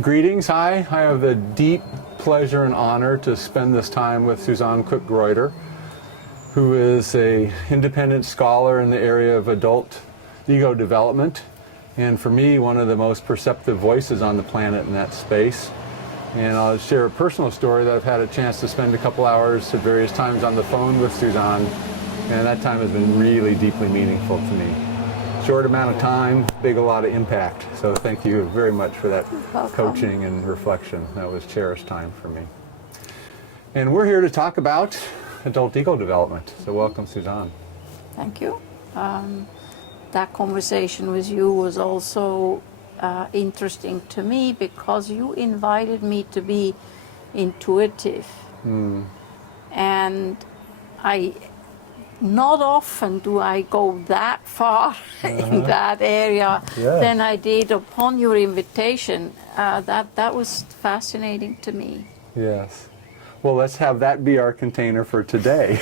Greetings, hi. I have the deep pleasure and honor to spend this time with Susanne Cook-Greuter, who is an independent scholar in the area of adult ego development, and for me, one of the most perceptive voices on the planet in that space. And I'll share a personal story that I've had a chance to spend a couple hours at various times on the phone with Susanne, and that time has been really deeply meaningful to me. Short amount of time, a lot of impact. So thank you very much for that coaching and reflection. That was cherished time for me. And we're here to talk about adult ego development. So welcome, Susanne. Thank you. That conversation with you was also interesting to me because you invited me to be intuitive. And not often do I go that far in that area than I did upon your invitation. That was fascinating to me. Yes. Well, let's have that be our container for today.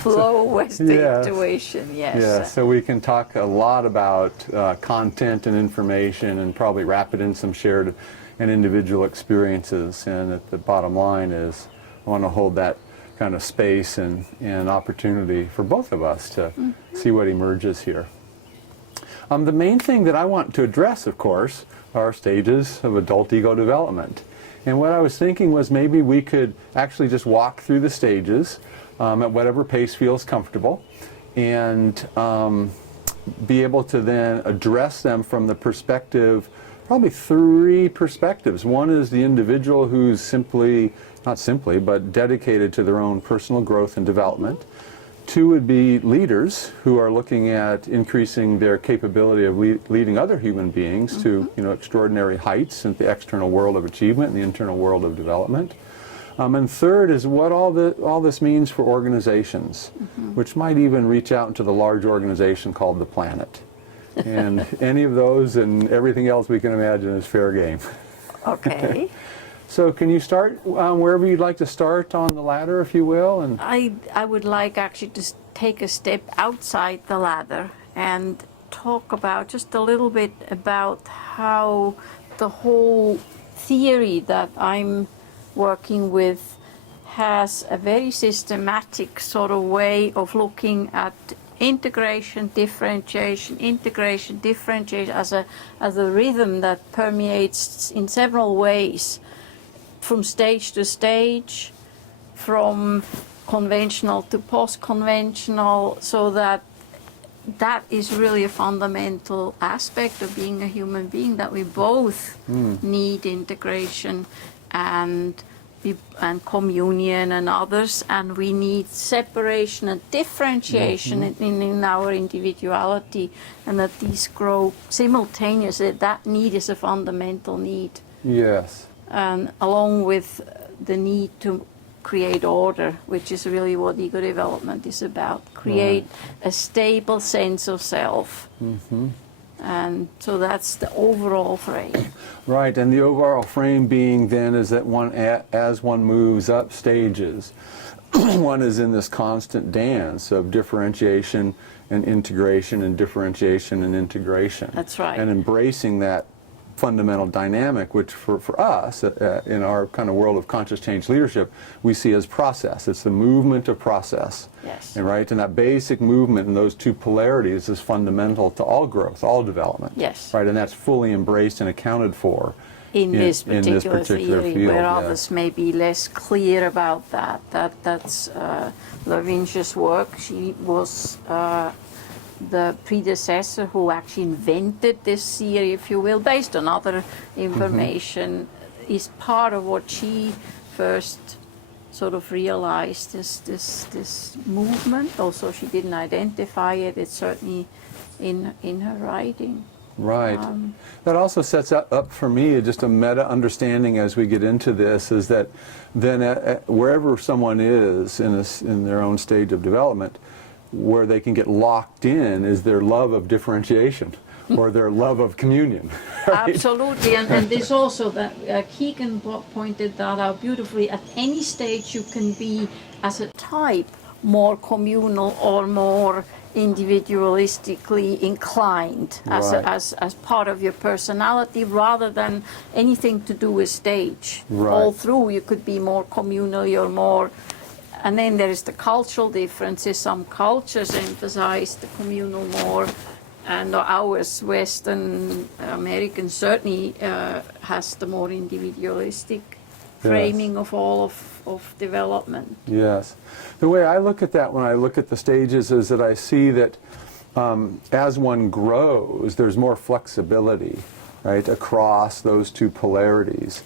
Flow with the intuition, yes. Yeah, so we can talk a lot about content and information and probably wrap it in some shared and individual experiences. And at the bottom line is I want to hold that kind of space and opportunity for both of us to see what emerges here. The main thing that I want to address, of course, are stages of adult ego development. And what I was thinking was maybe we could actually just walk through the stages at whatever pace feels comfortable and be able to then address them from the perspective, probably three perspectives. One is the individual who's not simply, but dedicated to their own personal growth and development. Two would be leaders who are looking at increasing their capability of leading other human beings to extraordinary heights in the external world of achievement and the internal world of development. And third is what all this means for organizations, which might even reach out into the large organization called the planet. And any of those and everything else we can imagine is fair game. Okay. So can you start wherever you'd like to start on the ladder, if you will? And I would like actually to take a step outside the ladder and talk about just a little bit about how the whole theory that I'm working with has a very systematic sort of way of looking at integration, differentiation as a rhythm that permeates in several ways, from stage to stage, from conventional to post-conventional, so that is really a fundamental aspect of being a human being, that we both need integration and communion and others, and we need separation and differentiation in our individuality, and that these grow simultaneously. That need is a fundamental need. yes. And along with the need to create order, which is really what ego development is about. Create a stable sense of self. And so that's the overall frame. Right, and the overall frame being then is that as one moves up stages, one is in this constant dance of differentiation and integration and differentiation and integration. That's right. And embracing that fundamental dynamic, which for us in our kind of world of conscious change leadership, we see as process. It's the movement of process. Yes. And right, and that basic movement in those two polarities is fundamental to all growth, all development. Yes. Right, and that's fully embraced and accounted for in this particular theory, field, where others may be less clear about that. That's Lavinch's work. She was the predecessor who actually invented this theory, if you will, based on other information, is part of what she first sort of realized, this movement. Also, she didn't identify it. It's certainly in her writing. Right. That also sets up for me just a meta understanding as we get into this, is that then wherever someone is in their own stage of development, where they can get locked in is their love of differentiation or their love of communion. Right? Absolutely, and this also, that Keegan pointed that out beautifully. At any stage you can be, as a type, more communal or more individualistically inclined Right. as part of your personality, rather than anything to do with stage. Right. All through you could be more communal, you're more. And then there is the cultural differences. Some cultures emphasize the communal more, and ours, Western American, certainly has the more individualistic framing of all of development. Yes. The way I look at that when I look at the stages is that I see that as one grows, there's more flexibility, right, across those two polarities.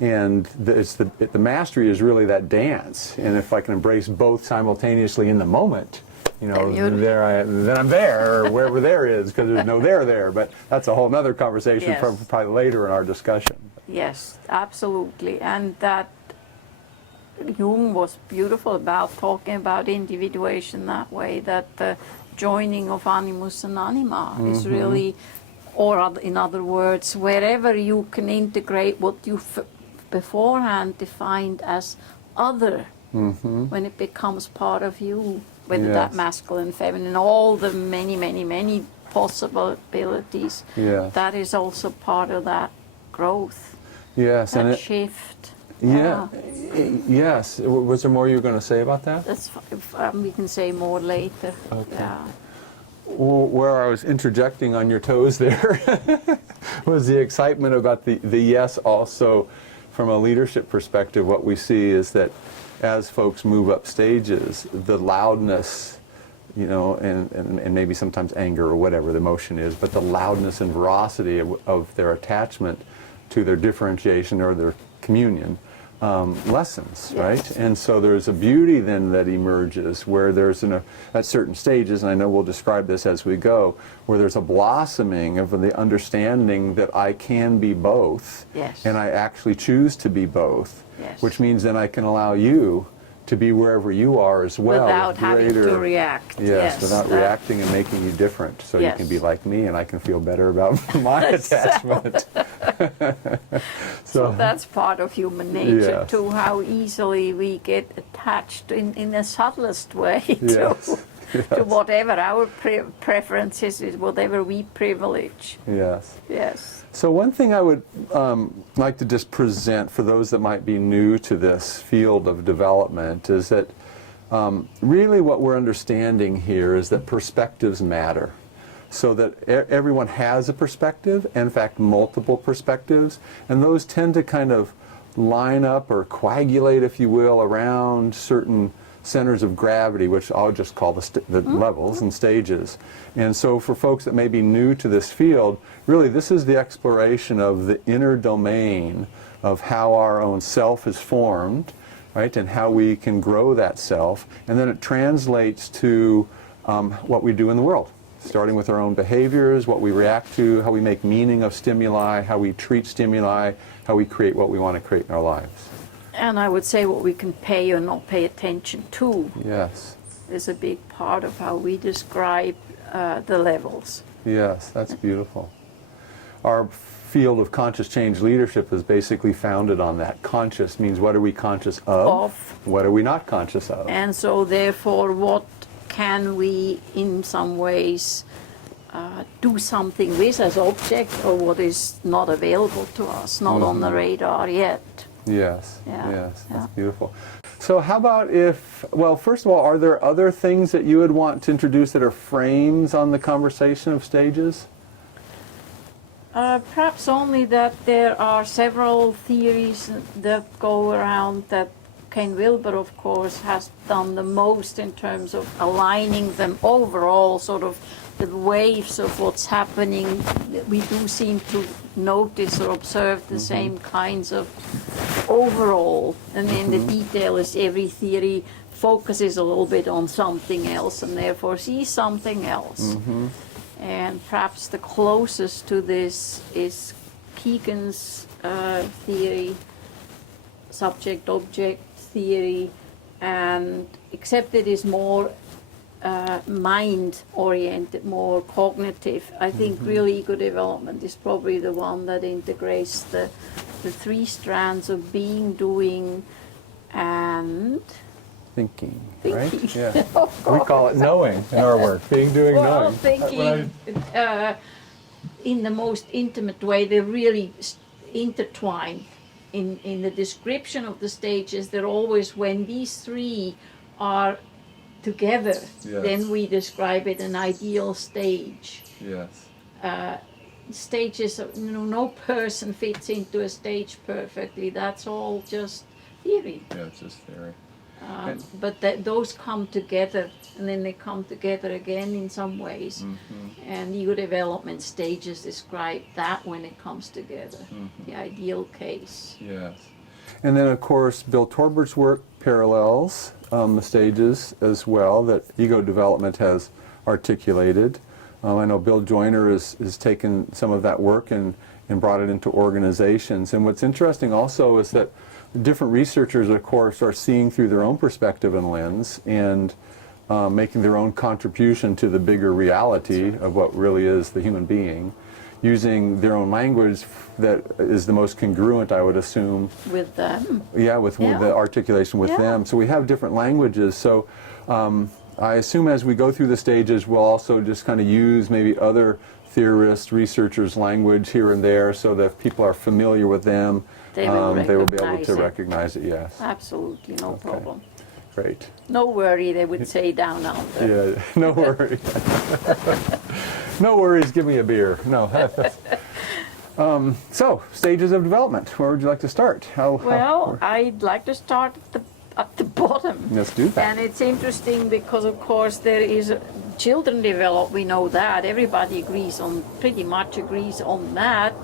And the mastery is really that dance. And if I can embrace both simultaneously in the moment, you know, then I'm there, or wherever there is, because there's no there. But that's a whole other conversation Yes. for probably later in our discussion. Yes, absolutely. And that Jung was beautiful about talking about individuation that way, that the joining of animus and anima is really, or in other words, wherever you can integrate what you beforehand defined as other, when it becomes part of you, whether that Yes. masculine, feminine, all the many possibilities, that is also part of that growth, Yes, that and shift. yeah, yes. Was there more you were going to say about that? That's we can say more later. Okay. Yeah. Well, where I was interjecting on your toes there was the excitement about the yes. Also, from a leadership perspective, what we see is that as folks move up stages, the loudness, you know, and maybe sometimes anger or whatever the emotion is, but the loudness and veracity of their attachment to their differentiation or their communion lessens, right? And so there's a beauty then that emerges where there's at certain stages, and I know we'll describe this as we go, where there's a blossoming of the understanding that I can be both, Yes. and I actually choose to be both, Yes. which means then I can allow you to be wherever you are as well. Without with having to greater- react. Yes, without that- reacting and making you different. So you Yes. can be like me and I can feel better about my attachment. So that's part of human nature Yes. too, how easily we get attached in the subtlest way Yes. to whatever our preferences is, whatever we privilege. Yes. Yes. So one thing I would like to just present for those that might be new to this field of development is that really what we're understanding here is that perspectives matter. So that everyone has a perspective, in fact multiple perspectives, and those tend to kind of line up or coagulate, if you will, around certain centers of gravity, which I'll just call the levels and stages. And so for folks that may be new to this field, really this is the exploration of the inner domain of how our own self is formed, right, and how we can grow that self, and then it translates to what we do in the world, starting with our own behaviors, what we react to, how we make meaning of stimuli, how we treat stimuli, how we create what we want to create in our lives. And I would say what we can pay or not pay attention to Yes. is a big part of how we describe the levels. Yes, that's beautiful. Our field of conscious change leadership is basically founded on that. Conscious means what are we conscious of? What are we not conscious of? And so therefore what can we in some ways do something with as object, or what is not available to us, not on the radar yet. Yes, Yeah, yes, that's yeah. beautiful. So how about if, well, first of all, are there other things that you would want to introduce that are frames on the conversation of stages? Perhaps only that there are several theories that go around that Ken Wilber, of course, has done the most in terms of aligning them overall, sort of the waves of what's happening. We do seem to notice or observe the same kinds of overall. And then the detail is every theory focuses a little bit on something else and therefore sees something else. And perhaps the closest to this is Keegan's theory, subject-object theory, and except it is more mind-oriented, more cognitive. I think real ego development is probably the one that integrates the three strands of being, doing, and Thinking, Thinking. right? Yeah. Of We call it knowing in our work. Being, doing, Well, knowing. thinking in the most intimate way, they're really intertwined. In the description of the stages, they're always, when these three are together, then we describe it an ideal stage. Yes. Stages, no person fits into a stage perfectly. That's all just theory. Yeah, it's just theory. But those come together, and then they come together again in some ways. Mm-hmm. And ego development stages describe that when it comes together, the ideal case. Yes. And then, of course, Bill Torbert's work parallels the stages as well that ego development has articulated. I know Bill Joyner has taken some of that work and brought it into organizations. And what's interesting also is that different researchers, of course, are seeing through their own perspective and lens and making their own contribution to the bigger reality of what really is the human being, using their own language that is the most congruent, I would assume. With them. Yeah, with the articulation with them. So we have different languages. So I assume as we go through the stages, we'll also just kind of use maybe other theorists, researchers' language here and there so that if people are familiar with them, they will be able to recognize it, yes. Absolutely, no problem. Great. No worry, they would say down under. Yeah, no worry. No worries, give me a beer. No. So, stages of development. Where would you like to start? I'd like to start at the bottom. Let's do that. And it's interesting because, of course, there is children develop. We know that everybody pretty much agrees on that.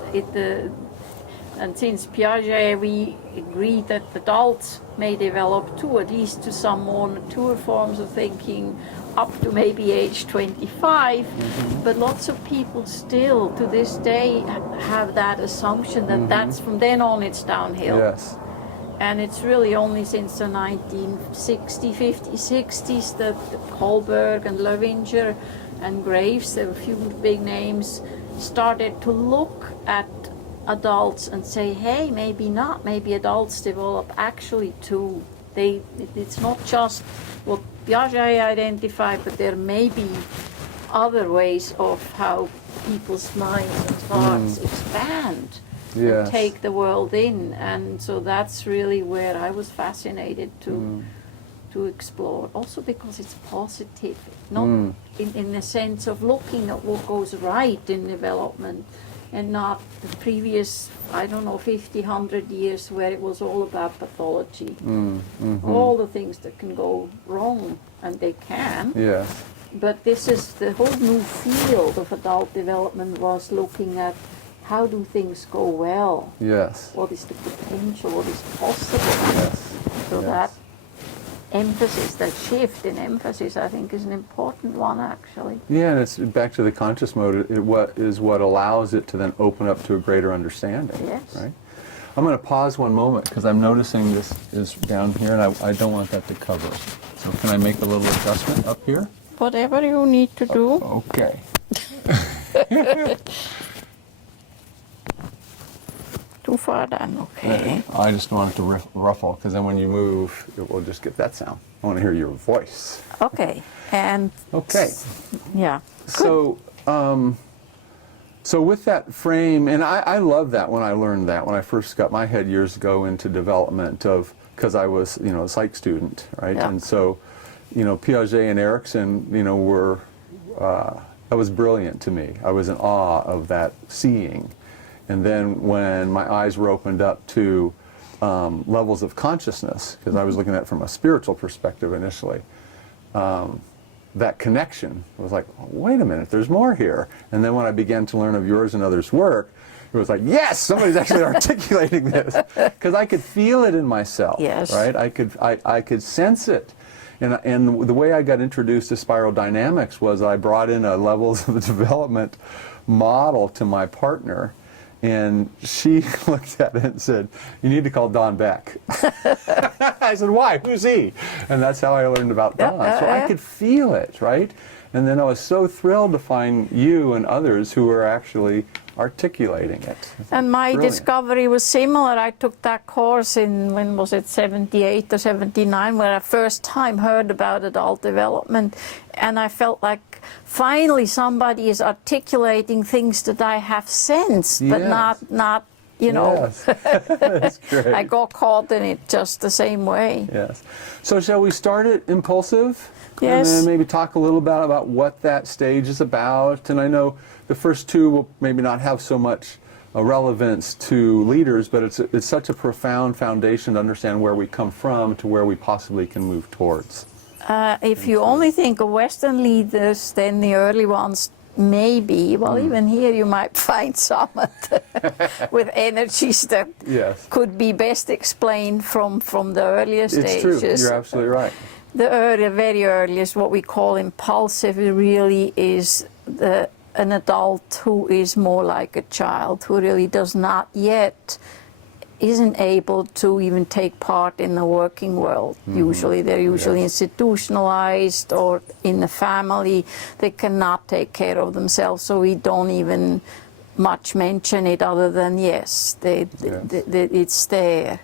And since Piaget, we agree that adults may develop too, at least to some more mature forms of thinking, up to maybe age 25. But lots of people still, to this day, have that assumption that that's from then on it's downhill. Yes. And it's really only since the 1960s, 50s, 60s that Kohlberg and Levinger and Graves, there were a few big names, started to look at adults and say, hey, maybe not, maybe adults develop actually too. It's not just what Piaget identified, but there may be other ways of how people's minds and hearts expand. Yes. And take the world in, and so that's really where I was fascinated to explore. Also because it's positive, not in the sense of looking at what goes right in development, and not the previous, 50, 100 years where it was all about pathology. All the things that can go wrong, and they can. Yes. But this is the whole new field of adult development, was looking at how do things go well? Yes. What is the potential? What is possible? Yes. So Yes. that emphasis, that shift in emphasis, I think is an important one, actually. Yeah, and it's back to the conscious mode. What allows it to then open up to a greater understanding. Yes. Right. I'm going to pause one moment because I'm noticing this is down here, and I don't want that to cover. So can I make a little adjustment up here? Whatever you need to do. Okay. Too far down, okay. I just want it to ruffle, because then when you move, it will just get that sound. I want to hear your voice. Okay, and Okay. yeah. So, so with that frame, and I love that when I learned that, when I first got my head years ago into development because I was, a psych student, right? Yeah. And so, Piaget and Erikson, were, that was brilliant to me. I was in awe of that seeing. And then when my eyes were opened up to levels of consciousness, because I was looking at it from a spiritual perspective initially, that connection was like, wait a minute, there's more here. And then when I began to learn of yours and others' work, it was like, yes, somebody's actually articulating this, because I could feel it in myself. Yes. Right? I could sense it. And the way I got introduced to spiral dynamics was I brought in a levels of development model to my partner. And she looked at it and said, you need to call Don Beck. I said, why? Who's he? And that's how I learned about Don. So I could feel it, right? And then I was so thrilled to find you and others who were actually articulating it. And my Brilliant. discovery was similar. I took that course in, when was it, 78 or 79, where I first time heard about adult development. And I felt like finally somebody is articulating things that I have sensed, but Yes. not you know. Yes. That's great. I got caught in it just the same way. Yes. So shall we start at impulsive? Yes. And then maybe talk a little about what that stage is about. And I know the first two will maybe not have so much relevance to leaders, but it's such a profound foundation to understand where we come from to where we possibly can move towards. If you only think of Western leaders, then the early ones maybe, well, even here you might find some with energies that Yes. could be best explained from the earlier stages. It's true. You're absolutely right. The very earliest, what we call impulsive, really is an adult who is more like a child, who really does not yet, isn't able to even take part in the working world. Usually they're usually institutionalized or in the family. They cannot take care of themselves, so we don't even much mention it other than yes, it's there.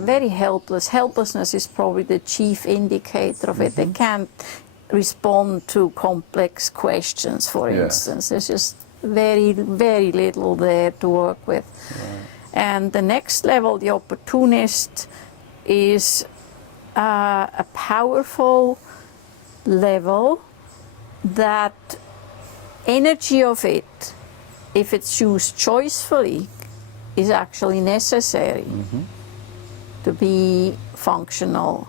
Very helpless. Helplessness is probably the chief indicator of it. They can't respond to complex questions, for instance. There's just very, very little there to work with. Right. And the next level, the opportunist, is a powerful level that energy of it, if it's used choicefully, is actually necessary to be functional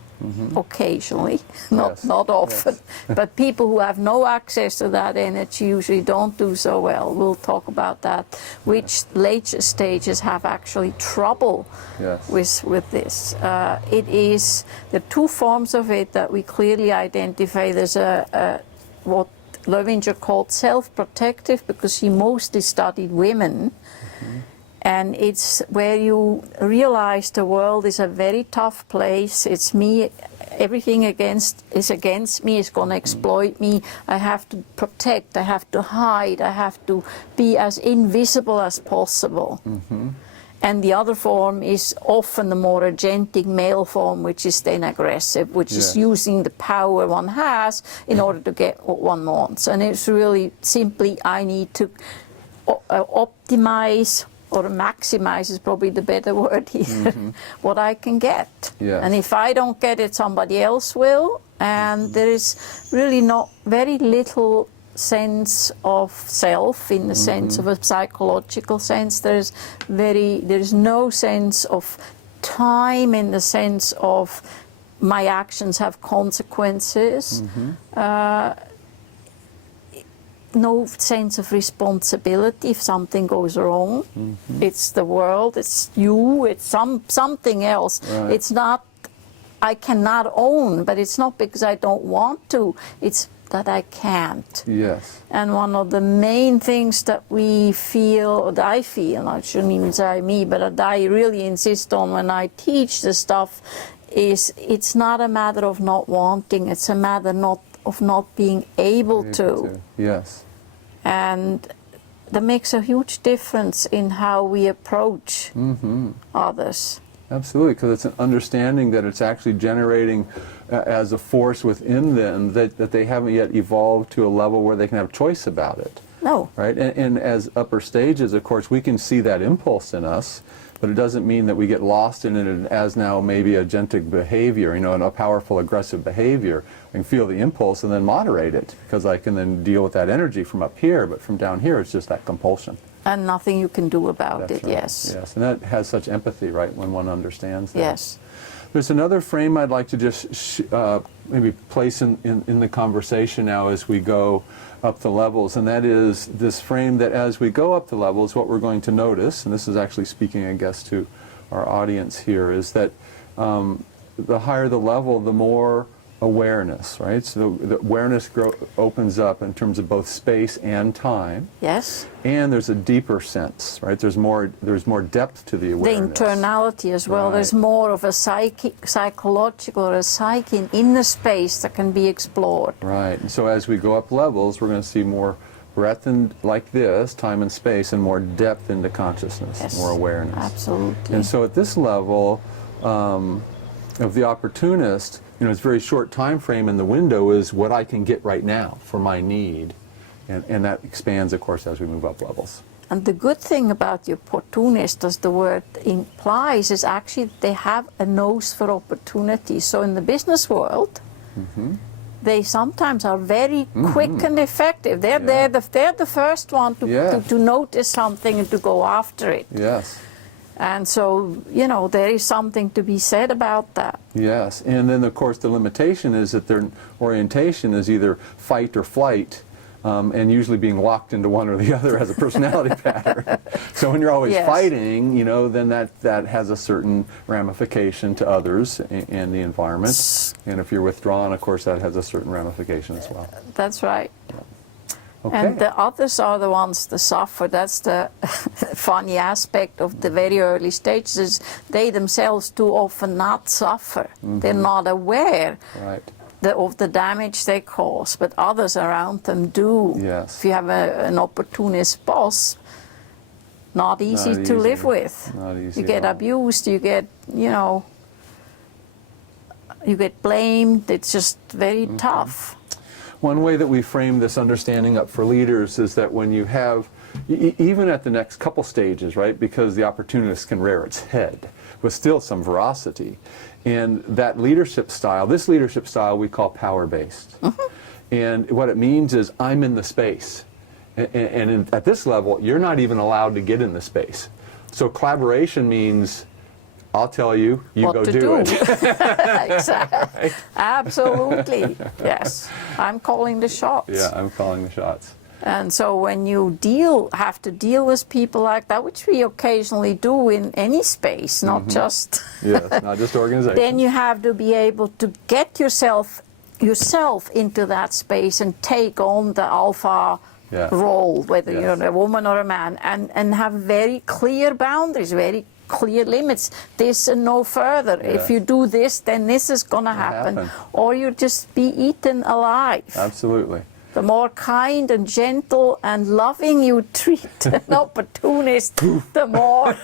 occasionally, not often. But people who have no access to that energy usually don't do so well. We'll talk about that, which later stages have actually trouble with this. It is the two forms of it that we clearly identify. There's what Loewinger called self-protective, because he mostly studied women. And it's where you realize the world is a very tough place. It's me, everything is against me, it's going to exploit me. I have to protect, I have to hide, I have to be as invisible as possible. And the other form is often the more agentic male form, which is then aggressive, which is using the power one has in order to get what one wants. And it's really simply, I need to optimize, or maximize is probably the better word here, what I can get. And if I don't get it, somebody else will. And there is really not very little sense of self in the sense of a psychological sense. There's no sense of time in the sense of my actions have consequences. No sense of responsibility if something goes wrong. It's the world, it's you, it's something else. It's not, I cannot own, but it's not because I don't want to, it's that I can't. And one of the main things that we feel, that I feel, I shouldn't even say me, but that I really insist on when I teach the stuff is it's not a matter of not wanting, it's a matter of not being able to. And that makes a huge difference in how we approach others. Absolutely, because it's an understanding that it's actually generating as a force within them that they haven't yet evolved to a level where they can have choice about it. No. Right? And as upper stages, of course, we can see that impulse in us, but it doesn't mean that we get lost in it as now maybe agentic behavior, and a powerful aggressive behavior. I can feel the impulse and then moderate it, because I can then deal with that energy from up here, but from down here it's just that compulsion. And nothing you can do about That's it, right. yes. And that has such empathy, right, when one understands that. Yes. There's another frame I'd like to just maybe place in the conversation now as we go up the levels, and that is this frame that as we go up the levels, what we're going to notice, and this is actually speaking, I guess, to our audience here, is that the higher the level, the more awareness, right? So the awareness opens up in terms of both space and time. Yes. And there's a deeper sense, right? There's more depth to the awareness. The internality as well. Right. There's more of a psychological or a psyche in the space that can be explored. Right. And so as we go up levels, we're going to see more breadth and like this, time and space, and more depth into consciousness, Yes, more awareness. absolutely. And so at this level of the opportunist, it's very short time frame, and the window is what I can get right now for my need. And that expands, of course, as we move up levels. And the good thing about the opportunist, as the word implies, is actually they have a nose for opportunity. So in the business world, they sometimes are very quick and effective. They're the first one to notice something and to go after it. Yes. And so, there is something to be said about that. Yes. And then, of course, the limitation is that their orientation is either fight or flight. And usually being locked into one or the other as a personality pattern. So when you're always fighting, then that has a certain ramification to others in the environment. And if you're withdrawn, of course, that has a certain ramification as well. That's right. Okay. And the others are the ones that suffer. That's the funny aspect of the very early stages, is they themselves too often not suffer. They're not aware. Right. Of the damage they cause, but others around them do. Yes. If you have an opportunist boss, not easy to live with. Not easy You get at all. abused, you get, you get blamed. It's just very tough. One way that we frame this understanding up for leaders is that when you have, even at the next couple stages, right, because the opportunist can rear its head with still some veracity. And that leadership style, this leadership style we call power-based. And what it means is I'm in the space. And at this level, you're not even allowed to get in the space. So collaboration means I'll tell you, you what go to do it. Exactly. Right? Absolutely. Yes. I'm calling the shots. Yeah, I'm calling the shots. And so when you have to deal with people like that, which we occasionally do in any space, not just Yes, not just organization. then you have to be able to get yourself into that space and take on the alpha role, whether you're a woman or a man, and have very clear boundaries, very clear limits, this and no further. If you do this, then this is going to happen. Or you just be eaten alive. Absolutely. The more kind and gentle and loving you treat an opportunist, the more,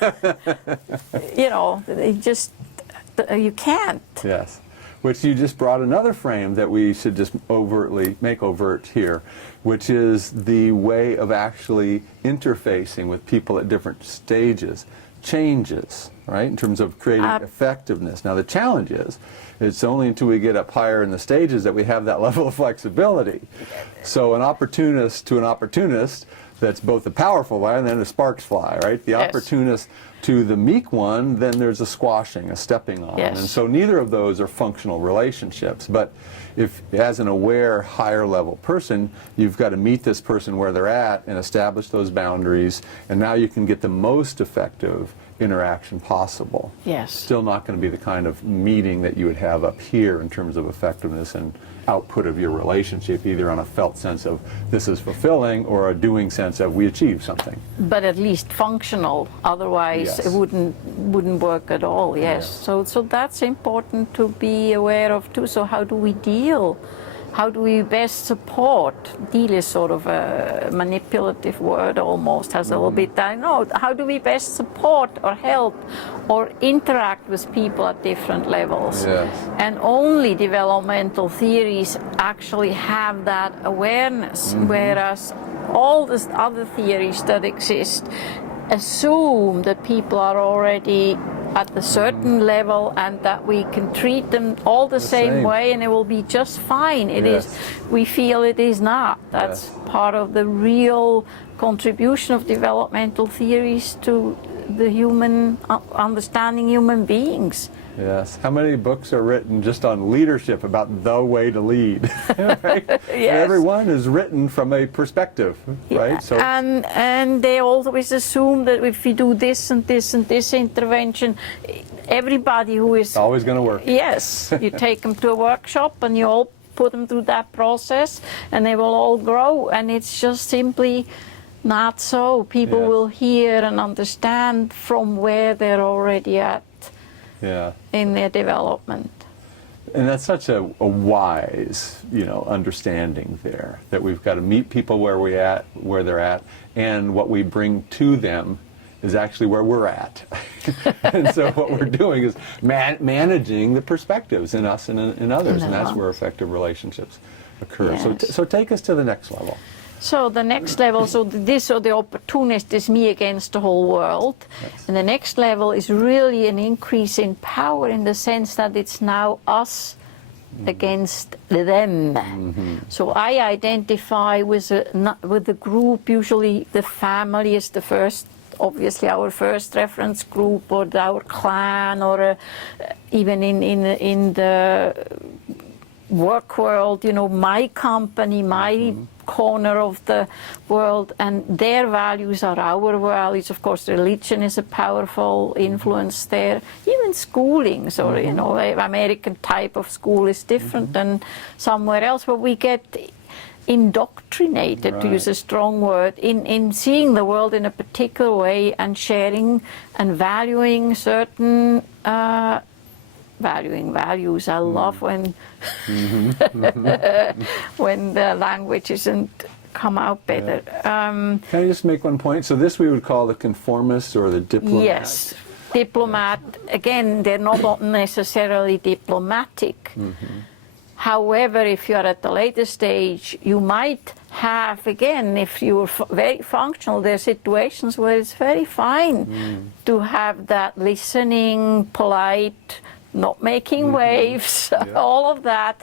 you can't. Yes. Which you just brought another frame that we should just make overt here, which is the way of actually interfacing with people at different stages changes, right, in terms of creating effectiveness. Now the challenge is, it's only until we get up higher in the stages that we have that level of flexibility. So an opportunist to an opportunist, that's both the powerful one and then the sparks fly, right? The opportunist to the meek one, then there's a squashing, a stepping on. Yes. And so neither of those are functional relationships. But if, as an aware, higher level person, you've got to meet this person where they're at and establish those boundaries, and now you can get the most effective interaction possible. Yes. Still not going to be the kind of meeting that you would have up here in terms of effectiveness and output of your relationship, either on a felt sense of this is fulfilling or a doing sense of we achieved something. But at least functional, otherwise it wouldn't work at all. Yes. So that's important to be aware of too. So how do we deal? How do we best support? Deal is sort of a manipulative word, almost has a little bit. I know. How do we best support or help or interact with people at different levels? Yes. And only developmental theories actually have that awareness, whereas all the other theories that exist assume that people are already at a certain level and that we can treat them all the same way and it will be just fine. It is. We feel it is not. That's part of the real contribution of developmental theories to the human understanding human beings. Yes. How many books are written just on leadership about the way to lead? Right? Yes. Every one is written from a perspective, right? So and they always assume that if we do this and this and this intervention, everybody who is it's always going to work. Yes. You take them to a workshop and you all put them through that process and they will all grow, and it's just simply not so. People will hear and understand from where they're already at in their development. And that's such a wise, understanding there, that we've got to meet people where they're at, and what we bring to them is actually where we're at. And so what we're doing is managing the perspectives in us and in others, and that's where effective relationships occur. Yes. So take us to the next level. So the next level, the opportunist is me against the whole world. Yes. And the next level is really an increase in power, in the sense that it's now us against them. So I identify with the group. Usually the family is the first, obviously our first reference group, or our clan, or even in the work world, my company, my corner of the world, and their values are our values. Of course, religion is a powerful influence there. Even schooling, so American type of school is different than somewhere else, but we get indoctrinated, to use a strong word, in seeing the world in a particular way, and sharing and valuing certain values. I love when when the language isn't come out better. Can I just make one point? So this we would call the conformist or the diplomat. Yes, diplomat. Again, they're not necessarily diplomatic. However, if you're at the later stage, you might have, again, if you're very functional, there are situations where it's very fine to have that listening, polite, not making waves, all of that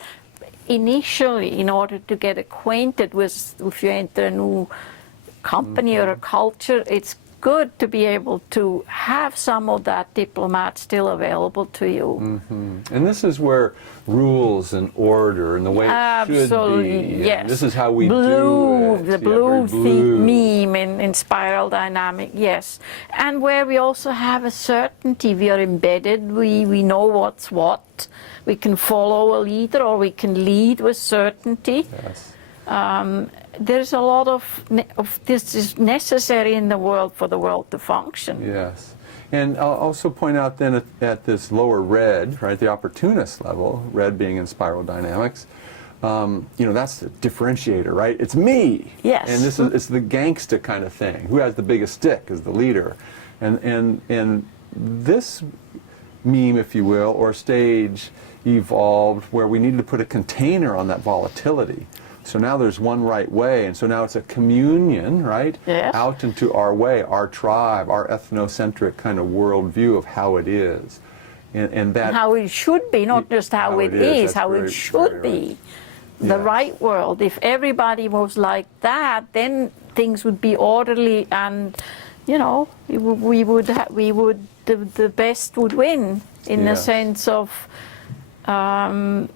initially, in order to get acquainted with, if you enter a new company or a culture, it's good to be able to have some of that diplomat still available to you. And this is where rules and order and the way it should be. Yes. This is how we do it. The blue meme in spiral dynamic, yes. And where we also have a certainty, we are embedded, we know what's what. We can follow a leader, or we can lead with certainty. Yes. There's a lot of this is necessary in the world for the world to function. Yes. And I'll also point out then at this lower red, right, the opportunist level, red being in spiral dynamics, that's the differentiator, right? It's me. Yes. And it's the gangsta kind of thing. Who has the biggest stick is the leader. And this meme, if you will, or stage evolved where we needed to put a container on that volatility. So now there's one right way, and so now it's a communion, right? Yes. Out into our way, our tribe, our ethnocentric kind of worldview of how it is. And that, how it should be, not just how it is, how it should be. The right world. If everybody was like that, then things would be orderly, and the best would win, in the sense of I'm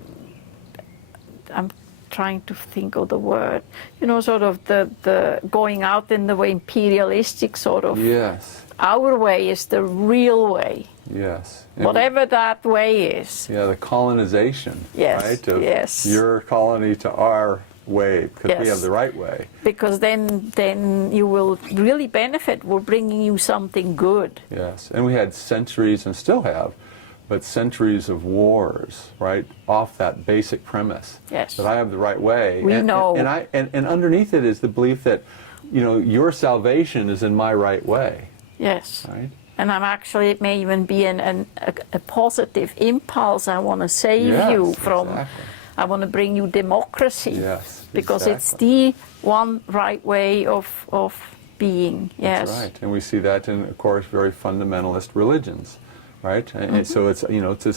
trying to think of the word, sort of the going out in the way, imperialistic sort of. Yes. Our way is the real way. Yes. Whatever that way is. Yeah, the colonization, right? Of Yes. your colony to our way, because we have the right way. Because then you will really benefit. We're bringing you something good. Yes, and we had centuries, and still have, but centuries of wars, right, off that basic premise. Yes. That I have the right way. We know. And underneath it is the belief that, your salvation is in my right way. Yes. Right? And it may even be a positive impulse. I want to save you from, exactly. I want to bring you democracy. Yes, because it's exactly. the one right way of being. Yes. That's right. And we see that in, of course, very fundamentalist religions, right? And so it's,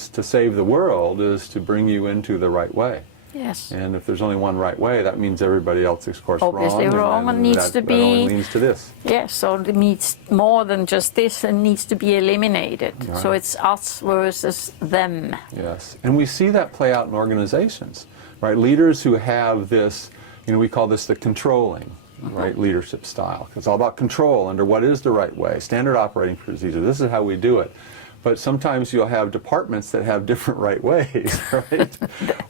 to save the world is to bring you into the right way. Yes. And if there's only one right way, that means everybody else is, of course, obviously wrong, and needs to be. That only leads to this. Yes, so it needs more than just this, and needs to be eliminated. Right. So it's us versus them. Yes, and we see that play out in organizations, right? Leaders who have this, we call this the controlling, right, leadership style. It's all about control under what is the right way, standard operating procedure. This is how we do it. But sometimes you'll have departments that have different right ways, right?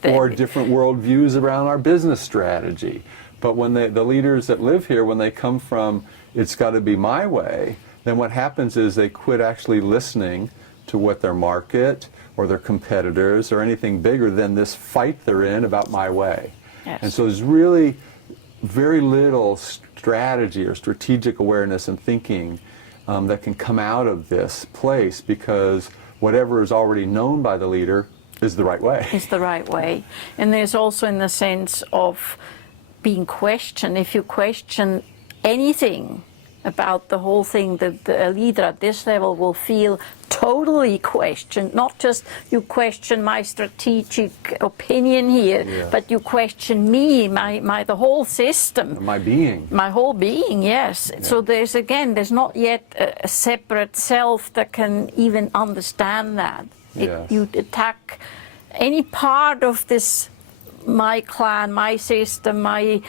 Or different worldviews around our business strategy. But when the leaders that live here, when they come from, it's got to be my way, then what happens is they quit actually listening to what their market or their competitors or anything bigger than this fight they're in about my way. Yes. And so there's really very little strategy or strategic awareness and thinking that can come out of this place, because whatever is already known by the leader is the right way. It's the right way. And there's also in the sense of being questioned. If you question anything about the whole thing, the leader at this level will feel totally questioned. Not just you question my strategic opinion here, but you question me, the whole system. My being. My whole being, yes. Yeah. So there's not yet a separate self that can even understand that. Yes. You attack any part of this, my clan, my system, my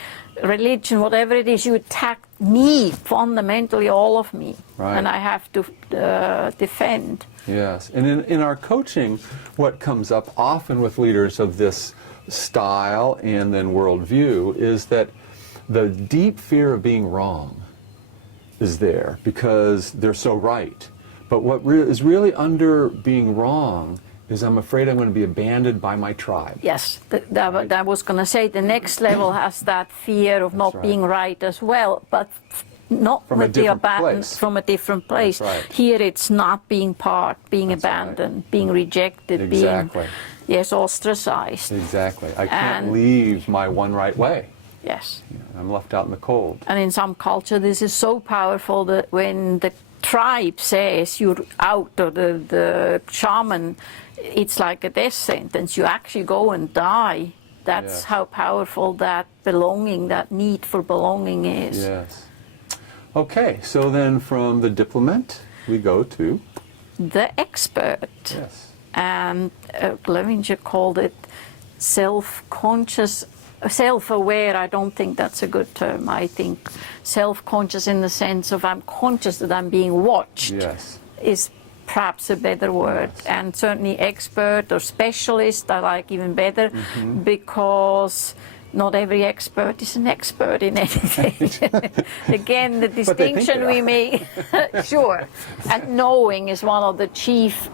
religion, whatever it is, you attack me, fundamentally all of me. Right. And I have to defend. Yes, and in our coaching, what comes up often with leaders of this style and then worldview is that the deep fear of being wrong is there because they're so right. But what is really under being wrong is I'm afraid I'm going to be abandoned by my tribe. Yes, that was going to say the next level has that fear of not being right as well, but not from a different place. From a different place. Right. Here it's not being part, being abandoned, being rejected, being ostracized. Exactly. I can't leave my one right way. Yes. I'm left out in the cold. And in some culture this is so powerful that when the tribe says you're out, or the shaman, it's like a death sentence. You actually go and die. That's how powerful that belonging, that need for belonging is. Yes. Okay, so then from the diplomat, we go to? The expert. Yes. And Levinger called it self-conscious, self-aware. I don't think that's a good term. I think self-conscious in the sense of I'm conscious that I'm being watched is perhaps a better word. Yes. And certainly expert or specialist I like even better, because not every expert is an expert in anything. Again, the distinction we make, sure. And knowing is one of the chief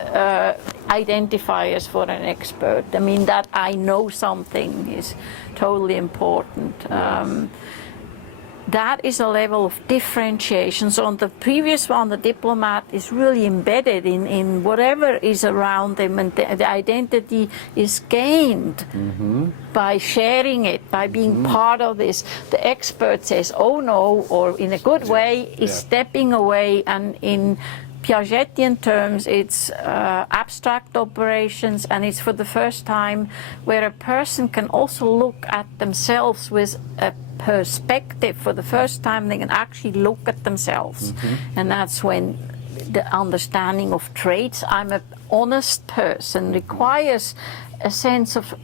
identifiers for an expert. I mean, that I know something is totally important. Yes. That is a level of differentiation. So on the previous one, the diplomat is really embedded in whatever is around them, and the identity is gained by sharing it, by being part of this. The expert says, oh no, or in a good way, is stepping away, and in Piagetian terms, it's abstract operations, and it's for the first time where a person can also look at themselves with a perspective. For the first time they can actually look at themselves, and that's when the understanding of traits, I'm an honest person, requires a sense of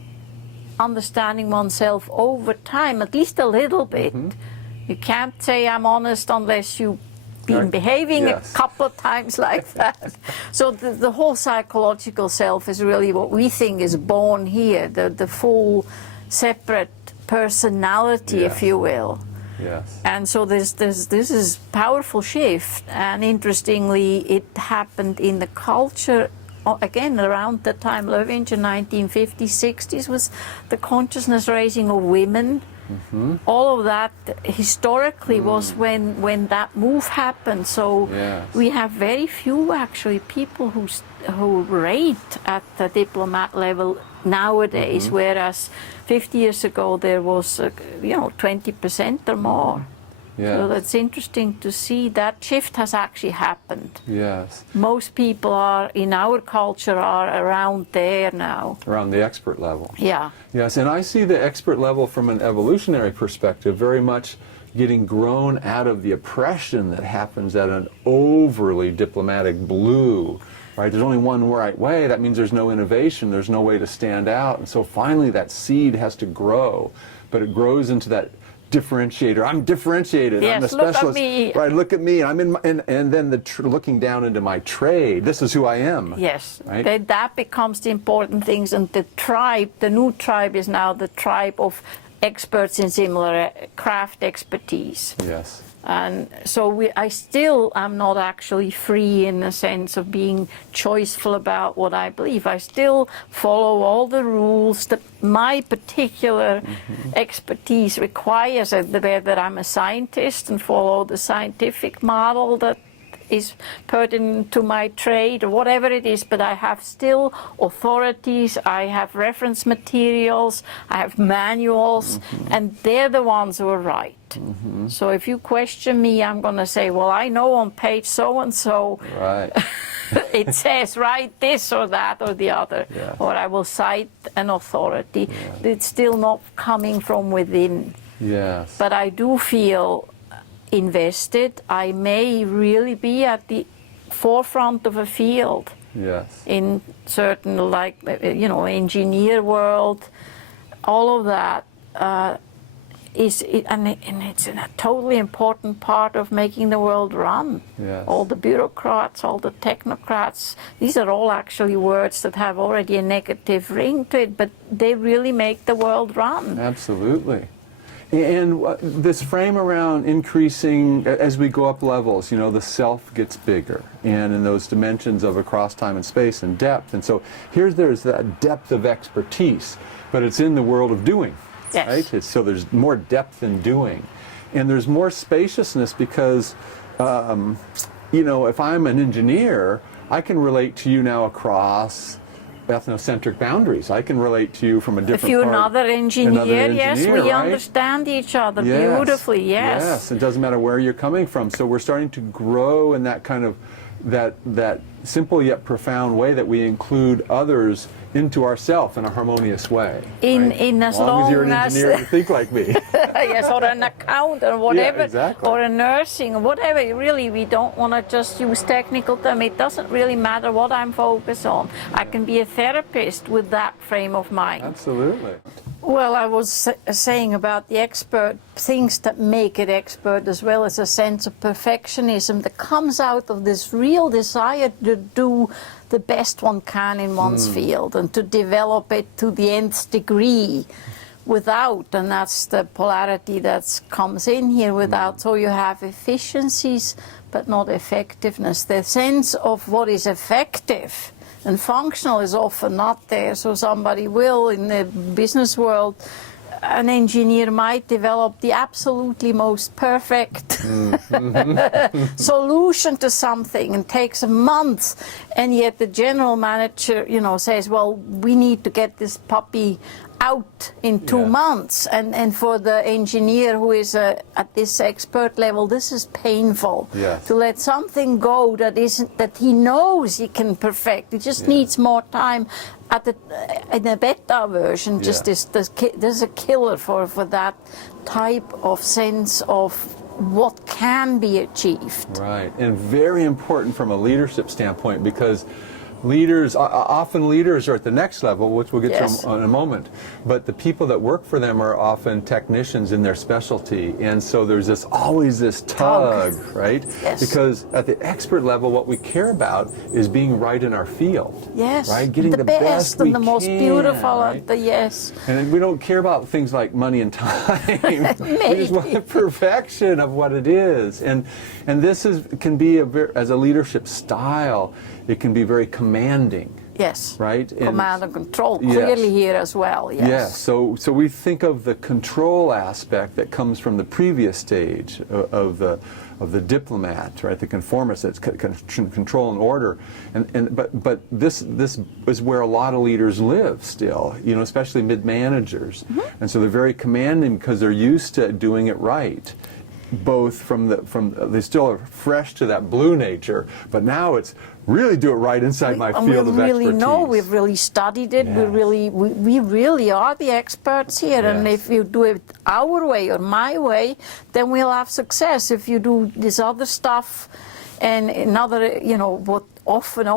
understanding oneself over time, at least a little bit. You can't say I'm honest unless you've been behaving a couple of times like that. So the whole psychological self is really what we think is born here, the full separate personality, if you will. Yes. And so this is powerful shift, and interestingly it happened in the culture again around the time Levinger 1950s, 60s was the consciousness raising of women. All of that historically was when that move happened. So we have very few actually people who rate at the diplomat level nowadays, whereas 50 years ago there was 20% or more. So that's interesting to see that shift has actually happened. Yes. Most people are in our culture are around there now. Around the expert level. Yeah. Yes, and I see the expert level from an evolutionary perspective very much getting grown out of the oppression that happens at an overly diplomatic blue. Right? There's only one right way. That means there's no innovation. There's no way to stand out. And so finally that seed has to grow, but it grows into that differentiator. I'm differentiated. Yes, I'm a specialist. look at me. Right? Look at me. I'm in, and then looking down into my trade. This is who I am. Yes. Right? That becomes the important things, and the tribe, the new tribe, is now the tribe of experts in similar craft expertise. Yes. And so I still am not actually free in the sense of being choiceful about what I believe. I still follow all the rules that my particular expertise requires, whether I'm a scientist and follow the scientific model that is pertinent to my trade or whatever it is, but I have still authorities, I have reference materials, I have manuals, and they're the ones who are right. So if you question me, I'm going to say, well, I know on page so-and-so Right. it says write this or that or the other, Yes. or I will cite an authority. It's still not coming from within. Yes. But I do feel invested. I may really be at the forefront of a field Yes. in certain, like, engineer world. All of that and it's a totally important part of making the world run. Yes. All the bureaucrats, all the technocrats, these are all actually words that have already a negative ring to it, but they really make the world run. Absolutely. And this frame around increasing as we go up levels, the self gets bigger, and in those dimensions of across time and space and depth. And so there's that depth of expertise, but it's in the world of doing. Yes. Right? So there's more depth in doing. And there's more spaciousness because, if I'm an engineer, I can relate to you now across ethnocentric boundaries. I can relate to you from a different If you're part. another engineer, yes, we right? understand each other Yes. beautifully, yes. Yes, it doesn't matter where you're coming from. So we're starting to grow in that kind of, that simple yet profound way that we include others into ourself in a harmonious way. In as as long as you're an long as- engineer, you think like me. Yes, or an accountant, or whatever, exactly. or a nursing, or whatever. Really, we don't want to just use technical terms. It doesn't really matter what I'm focused on. I can be a therapist with that frame of mind. Absolutely. Well, I was saying about the expert, things that make it expert, as well as a sense of perfectionism that comes out of this real desire to do the best one can in one's field and to develop it to the nth degree without, and that's the polarity that comes in here, without. So you have efficiencies but not effectiveness. The sense of what is effective and functional is often not there. So somebody will, in the business world, an engineer might develop the absolutely most perfect solution to something and takes months, and yet the general manager, says, well, we need to get this puppy out in 2 months, and for the engineer who is at this expert level, this is painful. Yes. To let something go that he knows he can perfect. It just needs more time. In a beta version, just there's a killer for that type of sense of what can be achieved. Right, and very important from a leadership standpoint, because often leaders are at the next level, which we'll get to in a moment, but the people that work for them are often technicians in their specialty, and so there's always this tug, right? Yes. Because at the expert level, what we care about is being right in our field. Yes, right? Getting the best and we the most can, beautiful, right? and yes. And we don't care about things like money and time. We just want the perfection of what it is. And this can be, as a leadership style, it can be very commanding. Yes. Right? Command and control, Yes. clearly here as well. Yes. Yes. So we think of the control aspect that comes from the previous stage of the diplomat, right? The conformist, that's control and order, but this is where a lot of leaders live still, especially mid-managers, and so they're very commanding because they're used to doing it right. Both they still are fresh to that blue nature, but now it's really do it right inside my field of expertise. We really know, we've really studied it, Yes. we really are the experts here, and Yes. if you do it our way or my way, then we'll have success. If you do this other stuff, and another, what often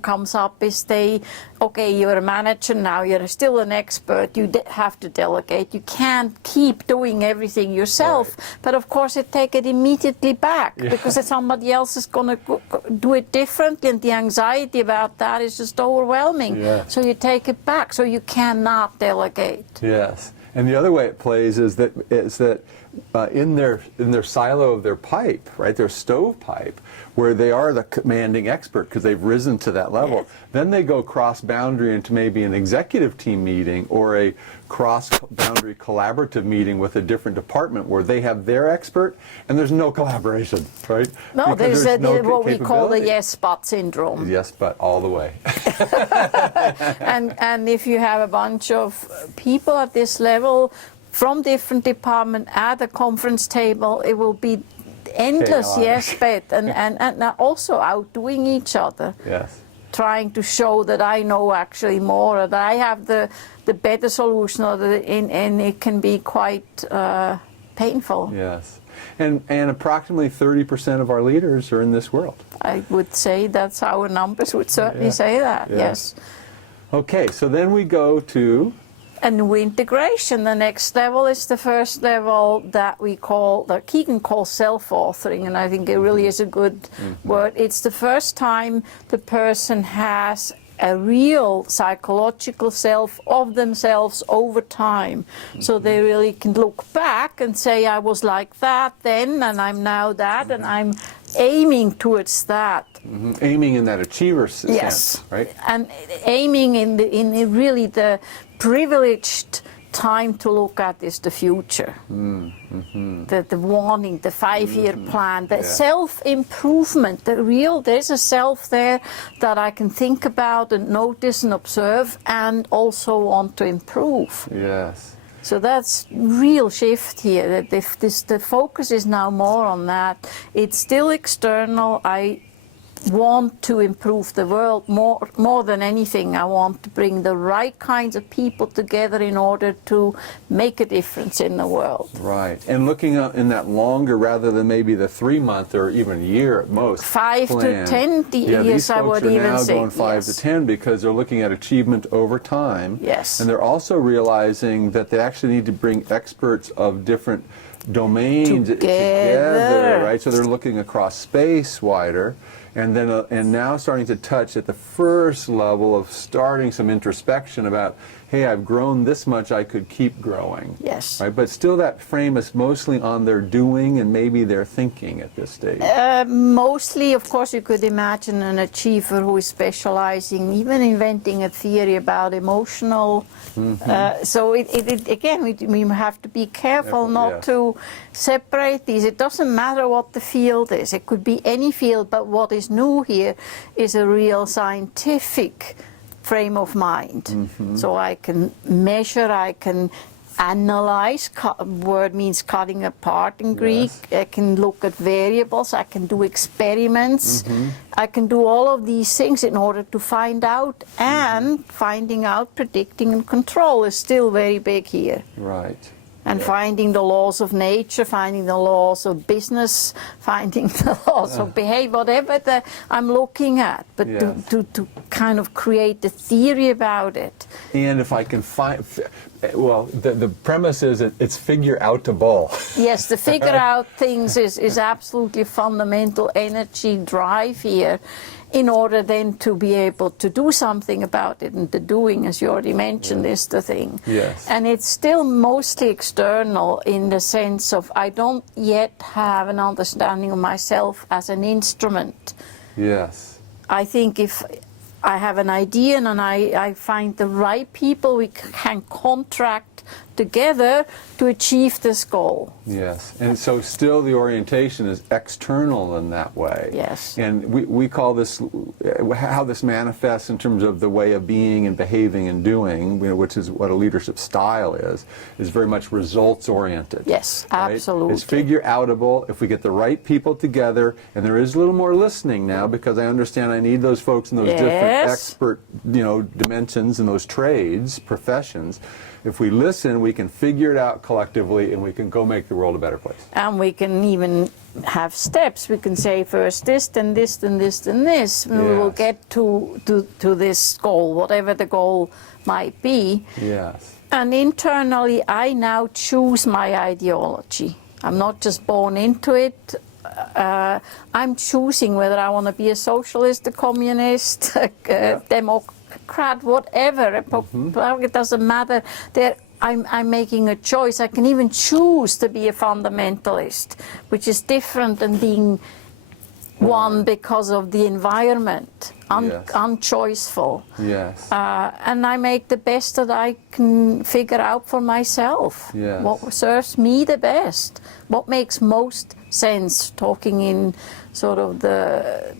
comes up is you're a manager now, you're still an expert, you have to delegate. You can't keep doing everything yourself, but of course you take it immediately back because somebody else is going to do it differently, and the anxiety about that is just overwhelming. Yes. So you take it back, so you cannot delegate. Yes. And the other way it plays is that in their silo of their pipe, right, their stovepipe, where they are the commanding expert because they've risen to that level. Yes. Then they go cross-boundary into maybe an executive team meeting or a cross-boundary collaborative meeting with a different department where they have their expert and there's no collaboration, right? No, Because there's no what we call the capability. yes but syndrome. Yes, but all the way. And if you have a bunch of people at this level from different departments at a conference table, it will be endless Chaotic. yes but and also outdoing each other. Yes. Trying to show that I know actually more, or that I have the better solution, or and it can be quite painful. Yes. And approximately 30% of our leaders are in this world. I would say that's our numbers would certainly say that, Yeah. yes. Okay, so then we go to And new integration, the next level is the first level that we call, that Keegan calls self-authoring, and I think it really is a good word. It's the first time the person has a real psychological self of themselves over time. So they really can look back and say, I was like that then, and I'm now that, and I'm aiming towards that. aiming in that achiever sense, Yes, right? and aiming in really the privileged time to look at is the future. The warning, the 5-year plan, the self-improvement, there's a self there that I can think about and notice and observe and also want to improve. Yes. So that's real shift here. That the focus is now more on that. It's still external. I want to improve the world more than anything. I want to bring the right kinds of people together in order to make a difference in the world. Right. And looking in that longer rather than maybe the 3-month or even year at most. 5 plan. to 10 Yeah, years, these I folks would are even now say. going 5 to 10 because they're looking at achievement over time. Yes. And they're also realizing that they actually need to bring experts of different domains together, right? So they're looking across space wider. And then, and now starting to touch at the first level of starting some introspection about, hey, I've grown this much, I could keep growing. Yes. Right? But still that frame is mostly on their doing and maybe their thinking at this stage. Mostly, of course, you could imagine an achiever who is specializing, even inventing a theory about emotional. So again, we have to be careful not to separate these. It doesn't matter what the field is. It could be any field, but what is new here is a real scientific frame of mind. So I can measure, I can analyze, word means cutting apart in Greek. I can look at variables, I can do experiments, I can do all of these things in order to find out, and finding out, predicting and control is still very big here. Right. And finding the laws of nature, finding the laws of business, finding the laws of behavior, whatever I'm looking at, but to kind of create a theory about it. And if I can find, well, the premise is it's figure outable. Yes, the figure out things is absolutely fundamental energy drive here, in order then to be able to do something about it. And the doing, as you already mentioned, is the thing. Yes. And it's still mostly external in the sense of I don't yet have an understanding of myself as an instrument. Yes. I think if I have an idea and I find the right people, we can contract together to achieve this goal. Yes, and so still the orientation is external in that way. Yes. And we call this, how this manifests in terms of the way of being and behaving and doing, which is what a leadership style is very much results oriented. Yes, right? absolutely. It's figure outable. If we get the right people together, and there is a little more listening now because I understand I need those folks in those different expert, dimensions and those trades, professions. If we listen, we can figure it out collectively and we can go make the world a better place. And we can even have steps. We can say first this, then this, then this, then this. And we will get to this goal, whatever the goal might be. Yes. And internally, I now choose my ideology. I'm not just born into it. I'm choosing whether I want to be a socialist, a communist, a democrat, whatever. It doesn't matter. They're I'm making a choice. I can even choose to be a fundamentalist, which is different than being one because of the environment, unchoiceful. Yes. And I make the best that I can figure out for myself. Yes. What serves me the best, what makes most sense, talking in sort of the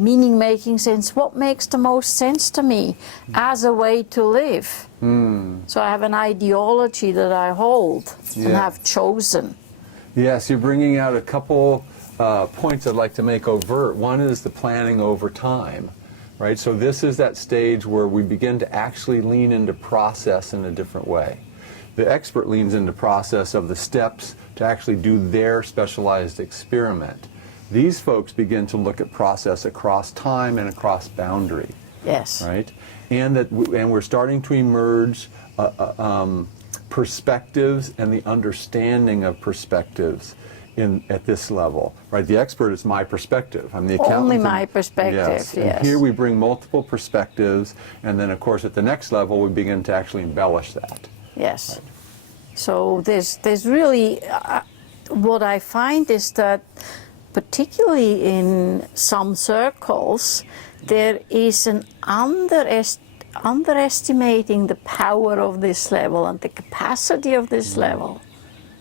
meaning-making sense, what makes the most sense to me as a way to live. So I have an ideology that I hold and have chosen. Yes, you're bringing out a couple points I'd like to make overt. One is the planning over time, right? So this is that stage where we begin to actually lean into process in a different way. The expert leans into process of the steps to actually do their specialized experiment. These folks begin to look at process across time and across boundary. Yes. Right? And we're starting to emerge perspectives and the understanding of perspectives at this level, right? The expert is my perspective. I'm the accountant. Only my perspective, yes. yes. And here we bring multiple perspectives, and then of course at the next level we begin to actually embellish that. Yes. Right. So there's really, what I find is that particularly in some circles, there is an underestimating the power of this level and the capacity of this level.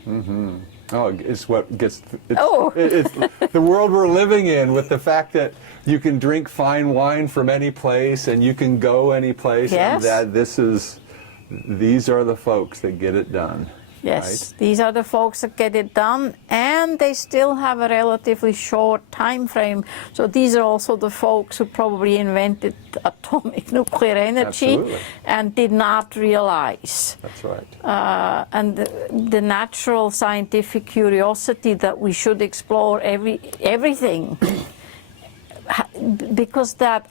Mm-hmm. Oh, it's what gets, it's the world we're living in, with the fact that you can drink fine wine from any place and you can go any place. Yes. And these are the folks that get it done. Yes, Right? These are the folks that get it done, and they still have a relatively short time frame. So these are also the folks who probably invented atomic nuclear energy. Absolutely. And did not realize. That's right. And the natural scientific curiosity that we should explore everything, because the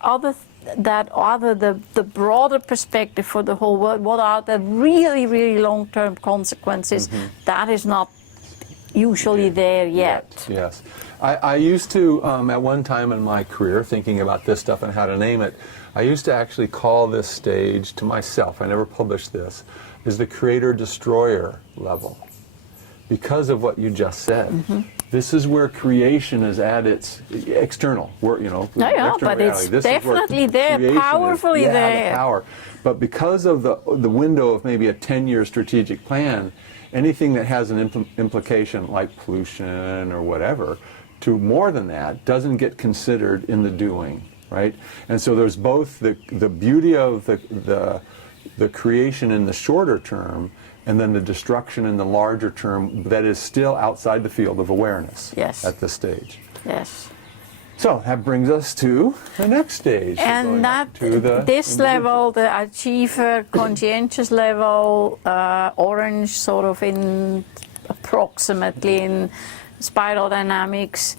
broader perspective for the whole world, what are the really, really long-term consequences, that is not usually there yet. Yes. I used to, at one time in my career, thinking about this stuff and how to name it, I used to actually call this stage to myself, I never published this, is the creator-destroyer level. Because of what you just said. This is where creation is at its external, But reality. it's This definitely is where there, powerfully there. The power. But because of the window of maybe a 10-year strategic plan, anything that has an implication like pollution or whatever, to more than that, doesn't get considered in the doing, right? And so there's both the beauty of the creation in the shorter term, and then the destruction in the larger term that is still outside the field of awareness at this stage. Yes. So that brings us to the next stage. And this level, the achiever, conscientious level, orange sort of in approximately in spiral dynamics,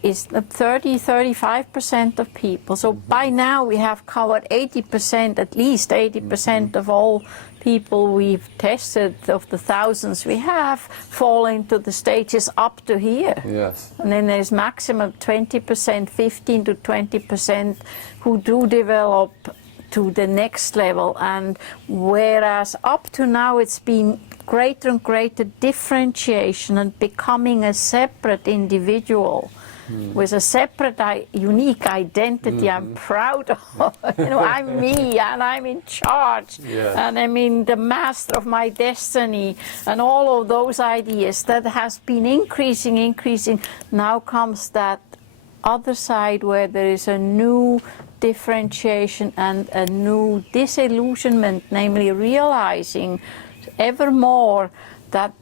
is 30-35% of people. So by now we have covered 80%, at least 80% of all people we've tested, of the thousands we have, fall into the stages up to here. Yes. And then there's maximum 20%, 15 to 20% who do develop to the next level. And whereas up to now it's been greater and greater differentiation and becoming a separate individual with a separate, unique identity I'm proud of. I'm me and I'm in charge. Yes. And I'm the master of my destiny, and all of those ideas that has been increasing. Now comes that other side where there is a new differentiation and a new disillusionment, namely realizing ever more that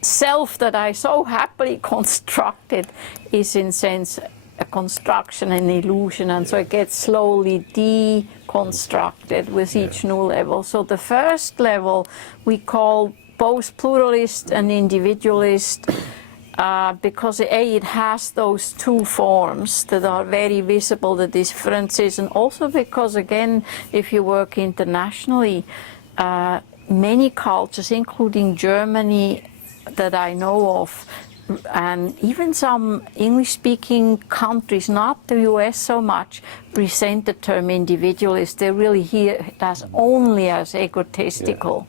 self that I so happily constructed is in sense a construction, an illusion, and so it gets slowly deconstructed with each new level. So the first level we call both pluralist and individualist because it has those two forms that are very visible, the differences, and also because, again, if you work internationally, many cultures, including Germany, that I know of, and even some English-speaking countries, not the US so much, present the term individualist. They really hear it as only as egotistical.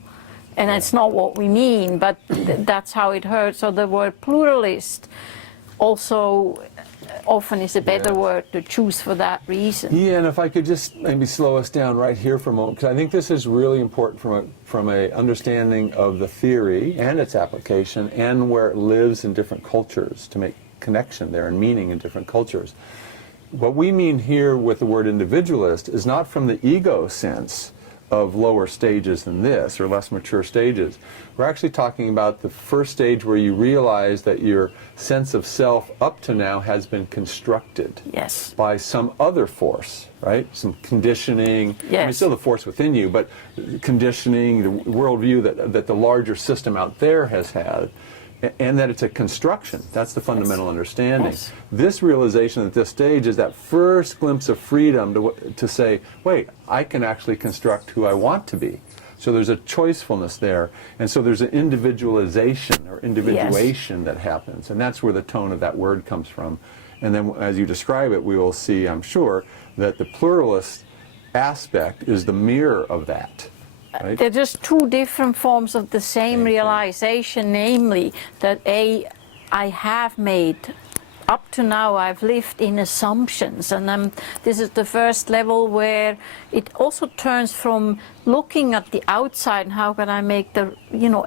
And it's not what we mean, but that's how it hurts. So the word pluralist also often is a better word to choose for that reason. Yeah, and if I could just maybe slow us down right here for a moment, because I think this is really important from a understanding of the theory and its application and where it lives in different cultures, to make connection there and meaning in different cultures. What we mean here with the word individualist is not from the ego sense of lower stages than this, or less mature stages. We're actually talking about the first stage where you realize that your sense of self up to now has been constructed by some other force, right? Some conditioning. I mean, still the force within you, but conditioning, the worldview that the larger system out there has had, and that it's a construction. That's the fundamental understanding. This realization at this stage is that first glimpse of freedom to say, wait, I can actually construct who I want to be. So there's a choicefulness there, and so there's an individualization or individuation that happens, and that's where the tone of that word comes from. And then as you describe it, we will see, I'm sure, that the pluralist aspect is the mirror of that. Right? They're just two different forms of the same realization, namely that I have made, up to now I've lived in assumptions, and this is the first level where it also turns from looking at the outside and how can I make the,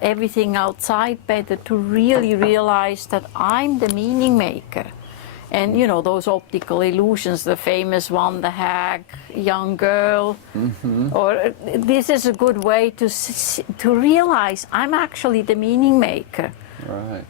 everything outside better, to really realize that I'm the meaning maker. And those optical illusions, the famous one, the hag, young girl, or this is a good way to realize I'm actually the meaning maker. Right.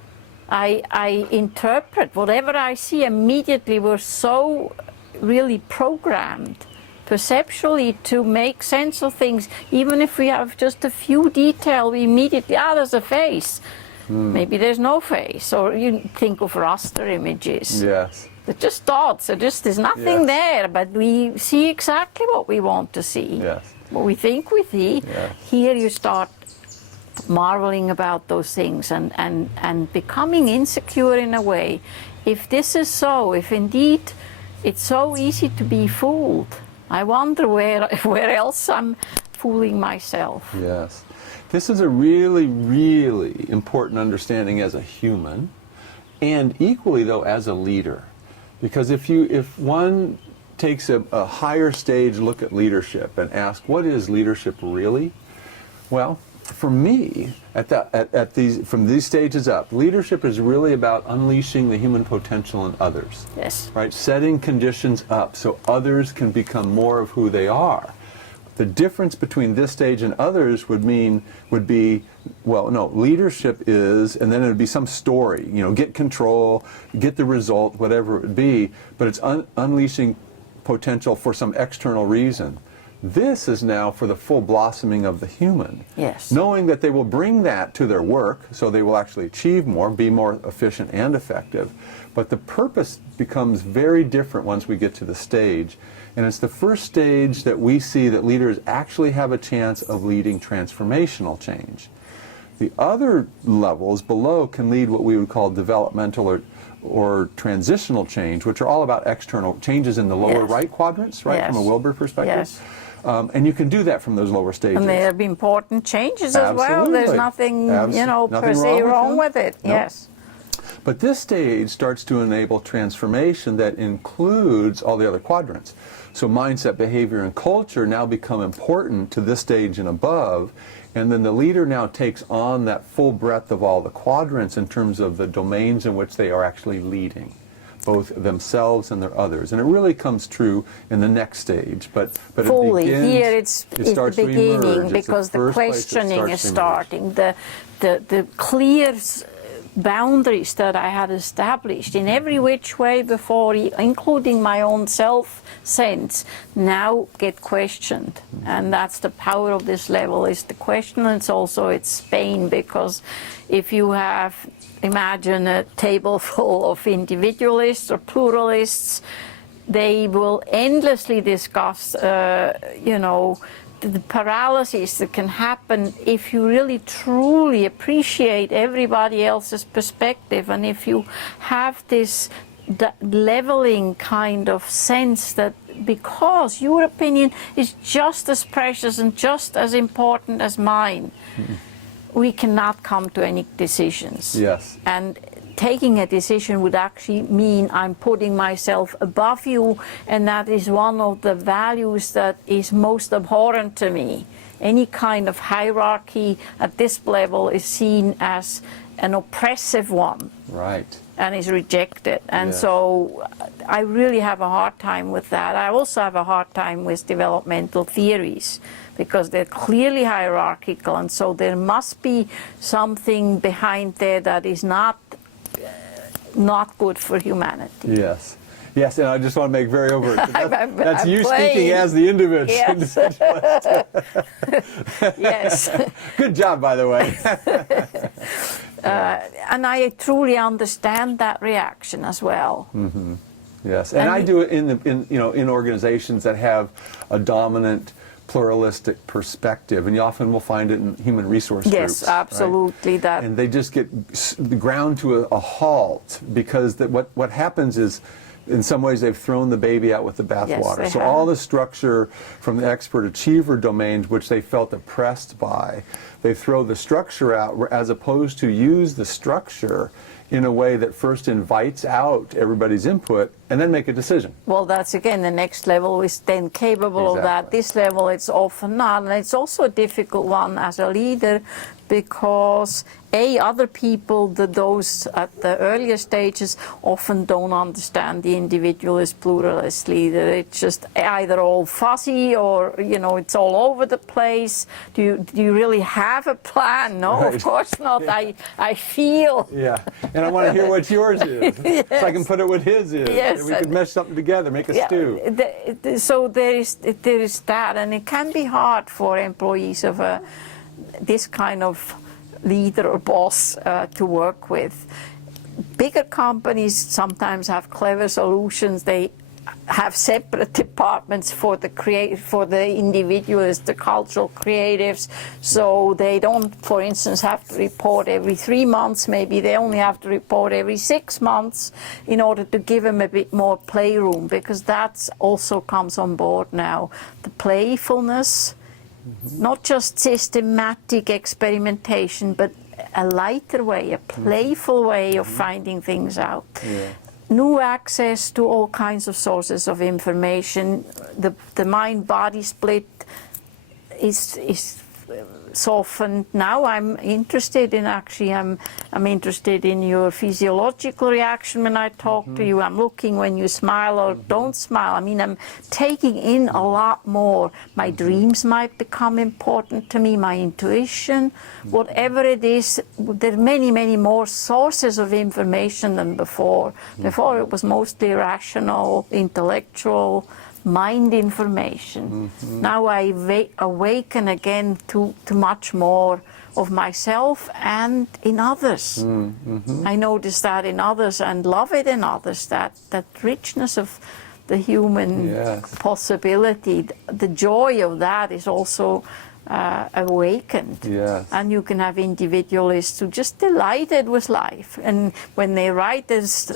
I interpret whatever I see immediately. We're so really programmed perceptually to make sense of things. Even if we have just a few details, we immediately, there's a face. Maybe there's no face, or you think of raster images. Yes. They're just thoughts, there's nothing there, but we see exactly what we want to see. Yes. What we think we see. Yes. Here you start marveling about those things and becoming insecure in a way. If this is so, if indeed it's so easy to be fooled, I wonder where else I'm fooling myself. Yes. This is a really, really important understanding as a human, and equally though as a leader. Because if one takes a higher stage look at leadership and asks, what is leadership really? Well, for me, from these stages up, leadership is really about unleashing the human potential in others. Yes. Right? Setting conditions up so others can become more of who they are. The difference between this stage and others would be, well, no, leadership is, and then it would be some story, get control, get the result, whatever it would be, but it's unleashing potential for some external reason. This is now for the full blossoming of the human. Yes. Knowing that they will bring that to their work, so they will actually achieve more, be more efficient and effective. But the purpose becomes very different once we get to the stage. And it's the first stage that we see that leaders actually have a chance of leading transformational change. The other levels below can lead what we would call developmental or transitional change, which are all about external changes in the lower right quadrants, right, from a Wilber perspective. Yes. And you can do that from those lower stages. And there have been important changes as well. There's nothing, per se wrong with it. Nope. Yes. But this stage starts to enable transformation that includes all the other quadrants. So mindset, behavior, and culture now become important to this stage and above, and then the leader now takes on that full breadth of all the quadrants in terms of the domains in which they are actually leading, both themselves and their others. And it really comes true in the next stage. But fully, it begins, here it's the beginning, because the questioning is starting. The clear boundaries that I had established in every which way before, including my own self-sense, now get questioned. And that's the power of this level, is the question. And it's also its pain, because if you have, imagine a table full of individualists or pluralists, they will endlessly discuss, the paralysis that can happen if you really truly appreciate everybody else's perspective, and if you have this leveling kind of sense that because your opinion is just as precious and just as important as mine, we cannot come to any decisions. Yes. And taking a decision would actually mean I'm putting myself above you, and that is one of the values that is most abhorrent to me. Any kind of hierarchy at this level is seen as an oppressive one. Right. And is rejected. And Yes. so I really have a hard time with that. I also have a hard time with developmental theories because they're clearly hierarchical, and so there must be something behind there that is not good for humanity. Yes. Yes, and I just want to make very overt. That's I'm you playing. speaking as the individualist. Yes. Good job, by the way. And I truly understand that reaction as well. Yes, and I do it in organizations that have a dominant pluralistic perspective, and you often will find it in human resource groups. Yes, absolutely. Right? That. And they just get ground to a halt because what happens is, in some ways, they've thrown the baby out with the bathwater. Yes, so have. all the structure from the expert achiever domain, which they felt oppressed by, they throw the structure out as opposed to use the structure in a way that first invites out everybody's input and then make a decision. Well, that's again the next level is then capable of that. Exactly. This level it's often not, and it's also a difficult one as a leader because other people, those at the earlier stages, often don't understand the individualist pluralist leader. It's just either all fuzzy or it's all over the place. Do you really have a plan? No, Right. of course not. I feel. Yeah, and I want to hear what yours is, so I can put it with his is. Yes. And we could mesh something together, make a stew. So there is that, and it can be hard for employees of this kind of leader or boss to work with. Bigger companies sometimes have clever solutions. They have separate departments for the individualists, the cultural creatives, so they don't, for instance, have to report every 3 months. Maybe they only have to report every 6 months in order to give them a bit more playroom, because that also comes on board now. The playfulness, not just systematic experimentation, but a lighter way, a playful way of finding things out. Yeah. New access to all kinds of sources of information. The mind-body split is softened. Now I'm interested in I'm interested in your physiological reaction when I talk to you. I'm looking when you smile or don't smile. I mean, I'm taking in a lot more. My dreams might become important to me, my intuition, whatever it is. There are many, many more sources of information than before. Before it was mostly rational, intellectual, mind information. Now I awaken again to much more of myself and in others. I notice that in others and love it in others, that richness of the human Yes. possibility. The joy of that is also awakened. Yes. And you can have individualists who just delighted with life, and when they write there's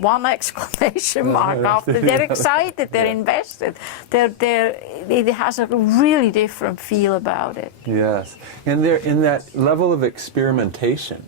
one exclamation mark after. They're excited, they're invested, it has a really different feel about it. Yes, and they're in that level of experimentation,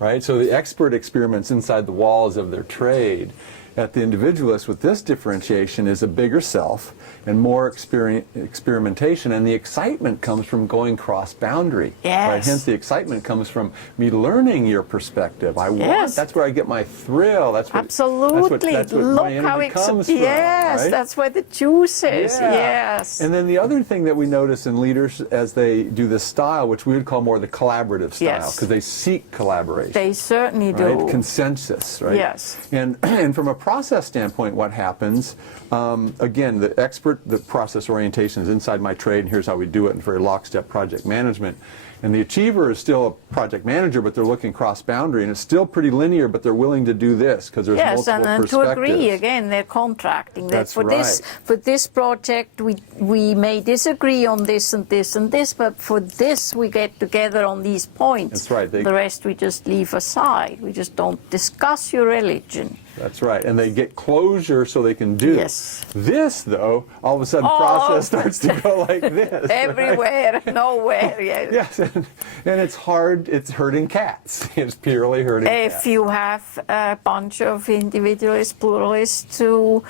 right? So the expert experiments inside the walls of their trade. At the individualist, with this differentiation, is a bigger self and more experimentation, and the excitement comes from going cross-boundary. Yes. Right? Hence, the excitement comes from me learning your perspective. Yes. That's where I get my thrill. That's what, absolutely. That's what Look my how energy comes from. Yes, right? that's where the juice is. Yeah. Yes. And then the other thing that we notice in leaders as they do this style, which we would call more the collaborative style, Yes. because they seek collaboration. They certainly do. Right? Consensus, right? Yes. And from a process standpoint, what happens, again, the process orientation is inside my trade, and here's how we do it in very lockstep project management. And the achiever is still a project manager, but they're looking cross-boundary, and it's still pretty linear, but they're willing to do this because there's multiple perspectives. To agree, again, they're contracting. That's for right. For this project, we may disagree on this and this and this, but for this, we get together on these points. That's right. The rest we just leave aside. We just don't discuss your religion. That's right, and they get closure so they can do. Yes. This, though, all of a sudden, process starts to go like this. Everywhere, right? Nowhere. Yes. Yes, and it's hard. It's hurting cats. It's purely hurting cats. If you have a bunch of individualists, pluralists to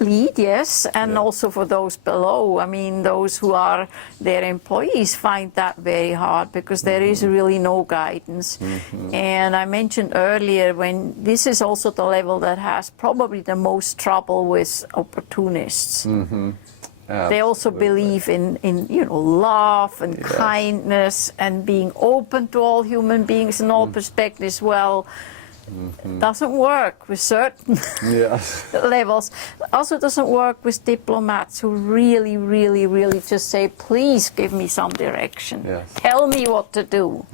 lead, yes, and also for those below. I mean, those who are their employees find that very hard because there is really no guidance. And I mentioned earlier, when this is also the level that has probably the most trouble with opportunists. They also believe in love and kindness and being open to all human beings in all perspectives. Well, doesn't work with certain levels. Also doesn't work with diplomats who really, really, really just say, please give me some direction. Tell me what to do.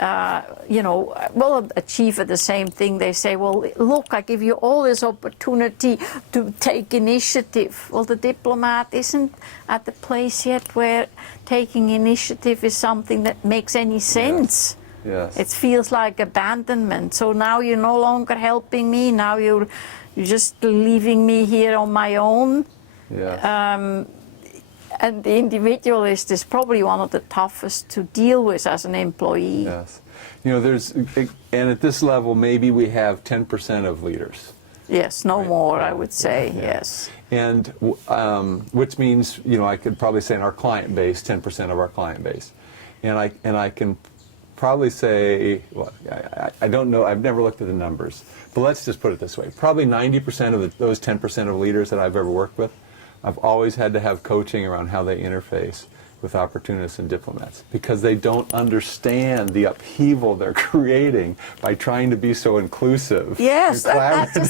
Well, achiever the same thing. They say, well, look, I give you all this opportunity to take initiative. Well, the diplomat isn't at the place yet where taking initiative is something that makes any sense. It feels like abandonment. So now you're no longer helping me. Now you're just leaving me here on my own. And the individualist is probably one of the toughest to deal with as an employee. And at this level, maybe we have 10% of leaders. No more, I would say, yes. And which means, I could probably say in our client base, 10% of our client base. And I can probably say, well, I don't know, I've never looked at the numbers, but let's just put it this way. Probably 90% of those 10% of leaders that I've ever worked with, I've always had to have coaching around how they interface with opportunists and diplomats because they don't understand the upheaval they're creating by trying to be so inclusive. Yes, that's the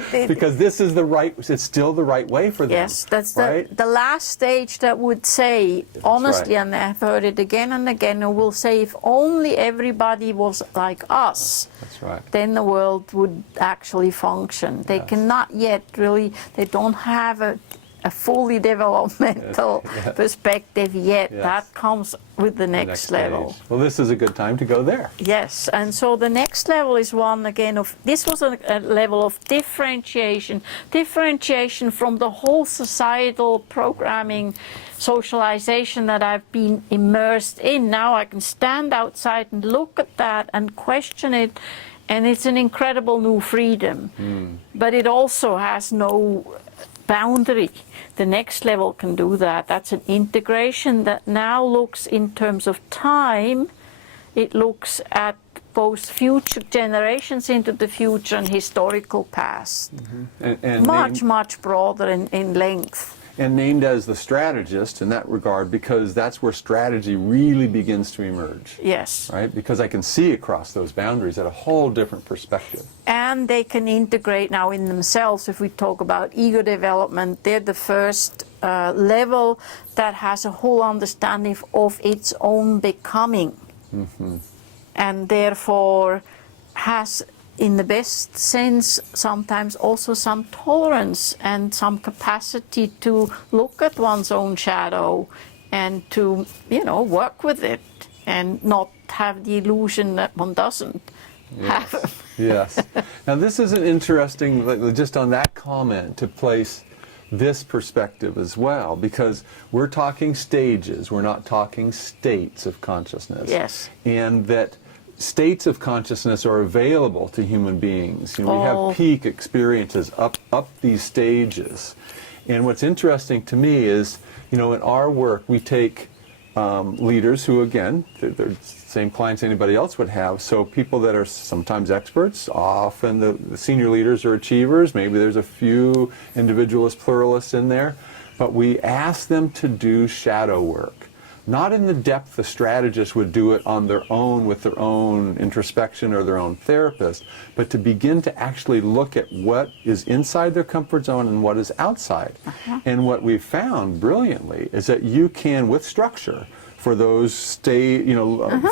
thing. Because this is it's still the right way for them. Yes, that's the last stage that would say, honestly, and I've heard it again and again, and will say, if only everybody was like us, then the world would actually function. They cannot yet really, they don't have a fully developmental perspective yet. That comes with the next level. Stage. Well, this is a good time to go there. Yes, and so the next level is one again of, this was a level of differentiation from the whole societal programming, socialization that I've been immersed in. Now I can stand outside and look at that and question it, and it's an incredible new freedom. But it also has no boundary. The next level can do that. That's an integration that now looks in terms of time. It looks at both future generations into the future and historical past. And much broader in length. And named as the strategist in that regard because that's where strategy really begins to emerge. Yes. Right? Because I can see across those boundaries at a whole different perspective. And they can integrate now in themselves. If we talk about ego development, they're the first level that has a whole understanding of its own becoming. And therefore has, in the best sense, sometimes also some tolerance and some capacity to look at one's own shadow and to, work with it and not have the illusion that one doesn't have. Yes. Now this is an interesting, just on that comment, to place this perspective as well, because we're talking stages, we're not talking states of consciousness. Yes. And that states of consciousness are available to human beings. We have peak experiences up these stages. And what's interesting to me is, in our work, we take leaders who, again, they're the same clients anybody else would have. So people that are sometimes experts, often the senior leaders are achievers. Maybe there's a few individualist pluralists in there. But we ask them to do shadow work. not in the depth the strategist would do it on their own with their own introspection or their own therapist, but to begin to actually look at what is inside their comfort zone and what is outside. And what we've found brilliantly is that you can, with structure, for those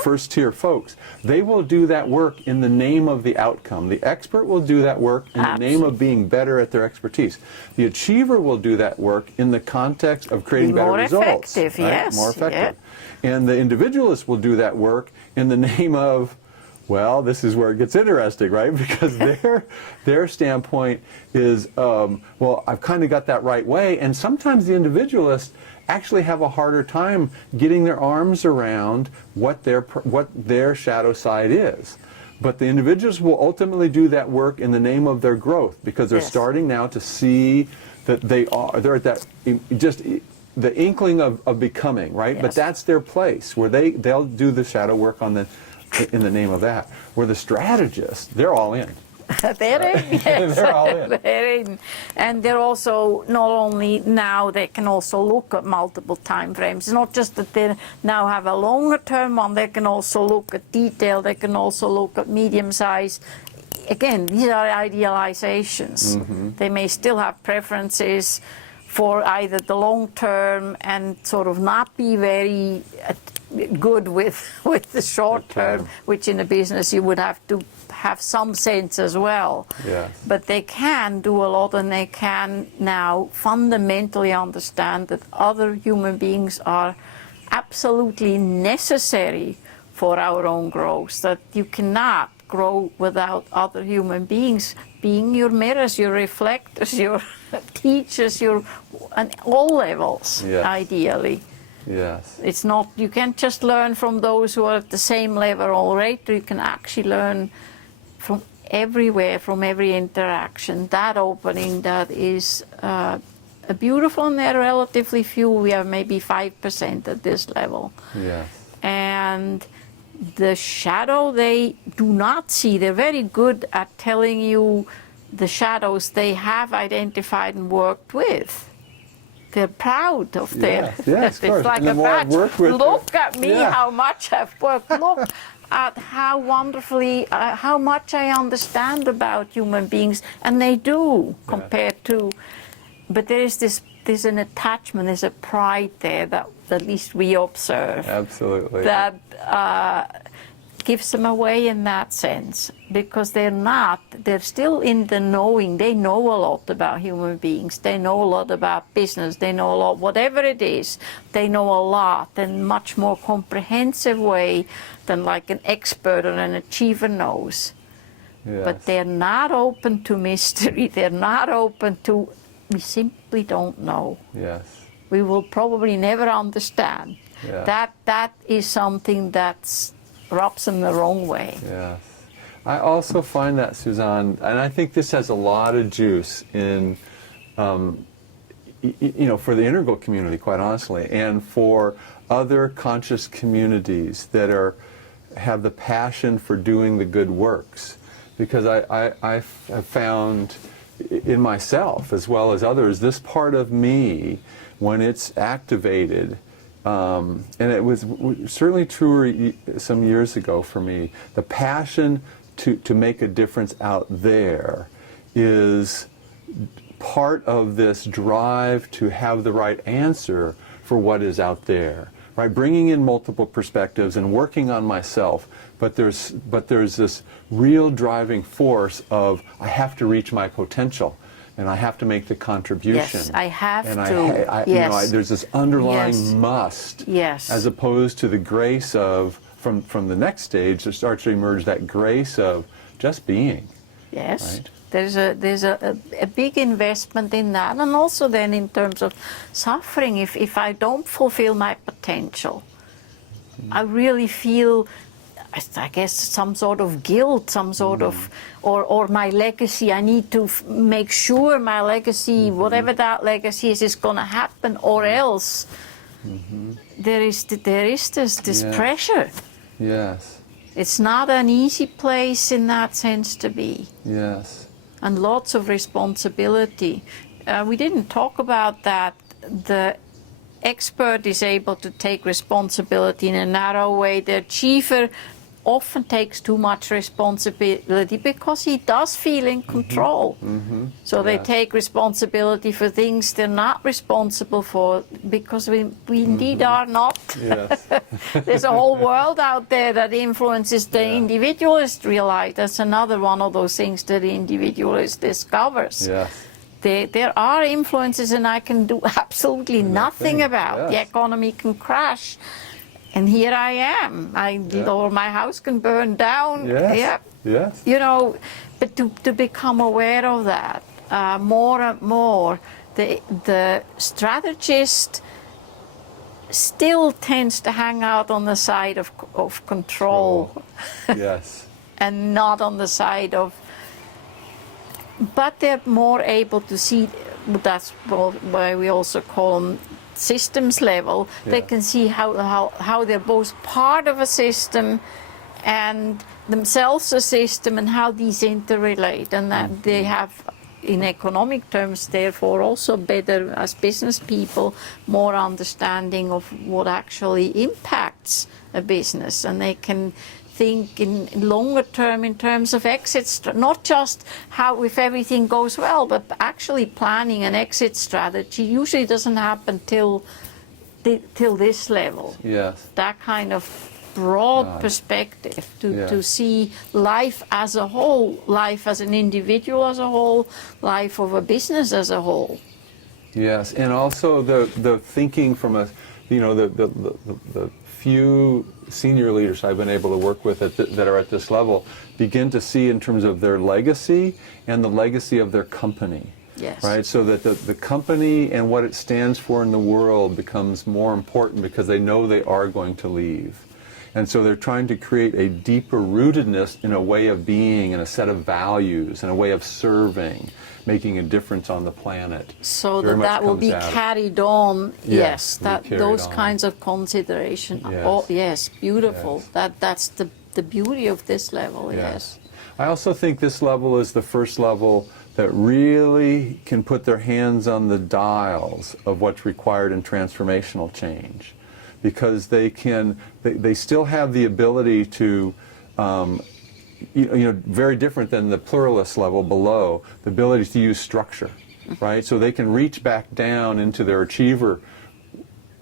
first tier folks, they will do that work in the name of the outcome. The expert will do that work in the name of being better at their expertise. The achiever will do that work in the context of creating better results. Effective, right? yes. More effective. Yeah. And the individualist will do that work in the name of, well, this is where it gets interesting, right? Because their standpoint is, well, I've kind of got that right way. And sometimes the individualist actually have a harder time getting their arms around what their shadow side is. But the individuals will ultimately do that work in the name of their growth, because they're starting now to see that they're at that, just the inkling of becoming, right? Yes. But that's their place, where they'll do the shadow work in the name of that. Where the strategists, they're all in. They're in, yes. They're all in. They're in. And they're also, not only now, they can also look at multiple time frames. It's not just that they now have a longer term one, they can also look at detail, they can also look at medium size. Again, these are idealizations. They may still have preferences for either the long term and sort of not be very good with the short term, which in a business you would have to have some sense as well. Yes. But they can do a lot, and they can now fundamentally understand that other human beings are absolutely necessary for our own growth, that you cannot grow without other human beings being your mirrors, your reflectors, your teachers, on all levels, ideally. Yes. It's not, you can't just learn from those who are at the same level already. You can actually learn from everywhere, from every interaction. That opening, that is a beautiful, and there are relatively few. We have maybe 5% at this level. Yes. And the shadow they do not see. They're very good at telling you the shadows they have identified and worked with. They're proud of their. Yes, It's like a badge. Look at me, how much I've worked. Look at how wonderfully, how much I understand about human beings, and they do compared to. But there's an attachment, there's a pride there that at least we observe. Absolutely. That gives them away in that sense, because they're still in the knowing. They know a lot about human beings. They know a lot about business. They know a lot, whatever it is, they know a lot in much more comprehensive way than like an expert or an achiever knows. Yes. But they're not open to mystery. They're not open to, we simply don't know. Yes. We will probably never understand. Yeah. That is something that rubs them the wrong way. Yes. I also find that, Susanne, and I think this has a lot of juice in, for the integral community, quite honestly, and for other conscious communities that have the passion for doing the good works. Because I have found in myself, as well as others, this part of me, when it's activated, and it was certainly truer some years ago for me, the passion to make a difference out there is part of this drive to have the right answer for what is out there, right? Bringing in multiple perspectives and working on myself, but there's this real driving force of I have to reach my potential. And I have to make the contribution. Yes, I have and to. Yes. There's this underlying must. Yes. As opposed to the grace of, from the next stage, there starts to emerge that grace of just being. Yes. Right? There's a big investment in that, and also then in terms of suffering. If I don't fulfill my potential, I really feel, I guess, some sort of guilt, some sort of, or my legacy. I need to make sure my legacy, whatever that legacy is going to happen, or else there is this pressure. Yes. It's not an easy place in that sense to be. Yes. And lots of responsibility. We didn't talk about that. expert is able to take responsibility in a narrow way. The achiever often takes too much responsibility because he does feel in control. So they take responsibility for things they're not responsible for because we indeed are not. Yes. There's a whole world out there that influences the individualist real life. That's another one of those things that the individualist discovers. Yes. There are influences and I can do absolutely nothing about. Yes. The economy can crash. And here I am. Or my house can burn down. Yes. Yeah. Yes. You know, but to become aware of that more and more, the strategist still tends to hang out on the side of control. Yes. And not on the side of. But they're more able to see. That's why we also call them systems level. They can see how they're both part of a system and themselves a system and how these interrelate, and that they have, in economic terms, therefore also better as business people, more understanding of what actually impacts a business, and they can think in longer term in terms of exit, not just how if everything goes well, but actually planning an exit strategy usually doesn't happen till this level. Yes. That kind of broad perspective to see life as a whole, life as an individual as a whole, life of a business as a whole. Yes, and also the thinking from a, the few senior leaders I've been able to work with that are at this level begin to see in terms of their legacy and the legacy of their company. Yes. Right, so that the company and what it stands for in the world becomes more important because they know they are going to leave. And so they're trying to create a deeper rootedness in a way of being and a set of values and a way of serving, making a difference on the planet. So that will be carried on. Yes, that those kinds of consideration. Yes. Oh, yes, beautiful. Yes. That's the beauty of this level. Yes. I also think this level is the first level that really can put their hands on the dials of what's required in transformational change, because they still have the ability to, very different than the pluralist level below, the ability to use structure, right? So they can reach back down into their achiever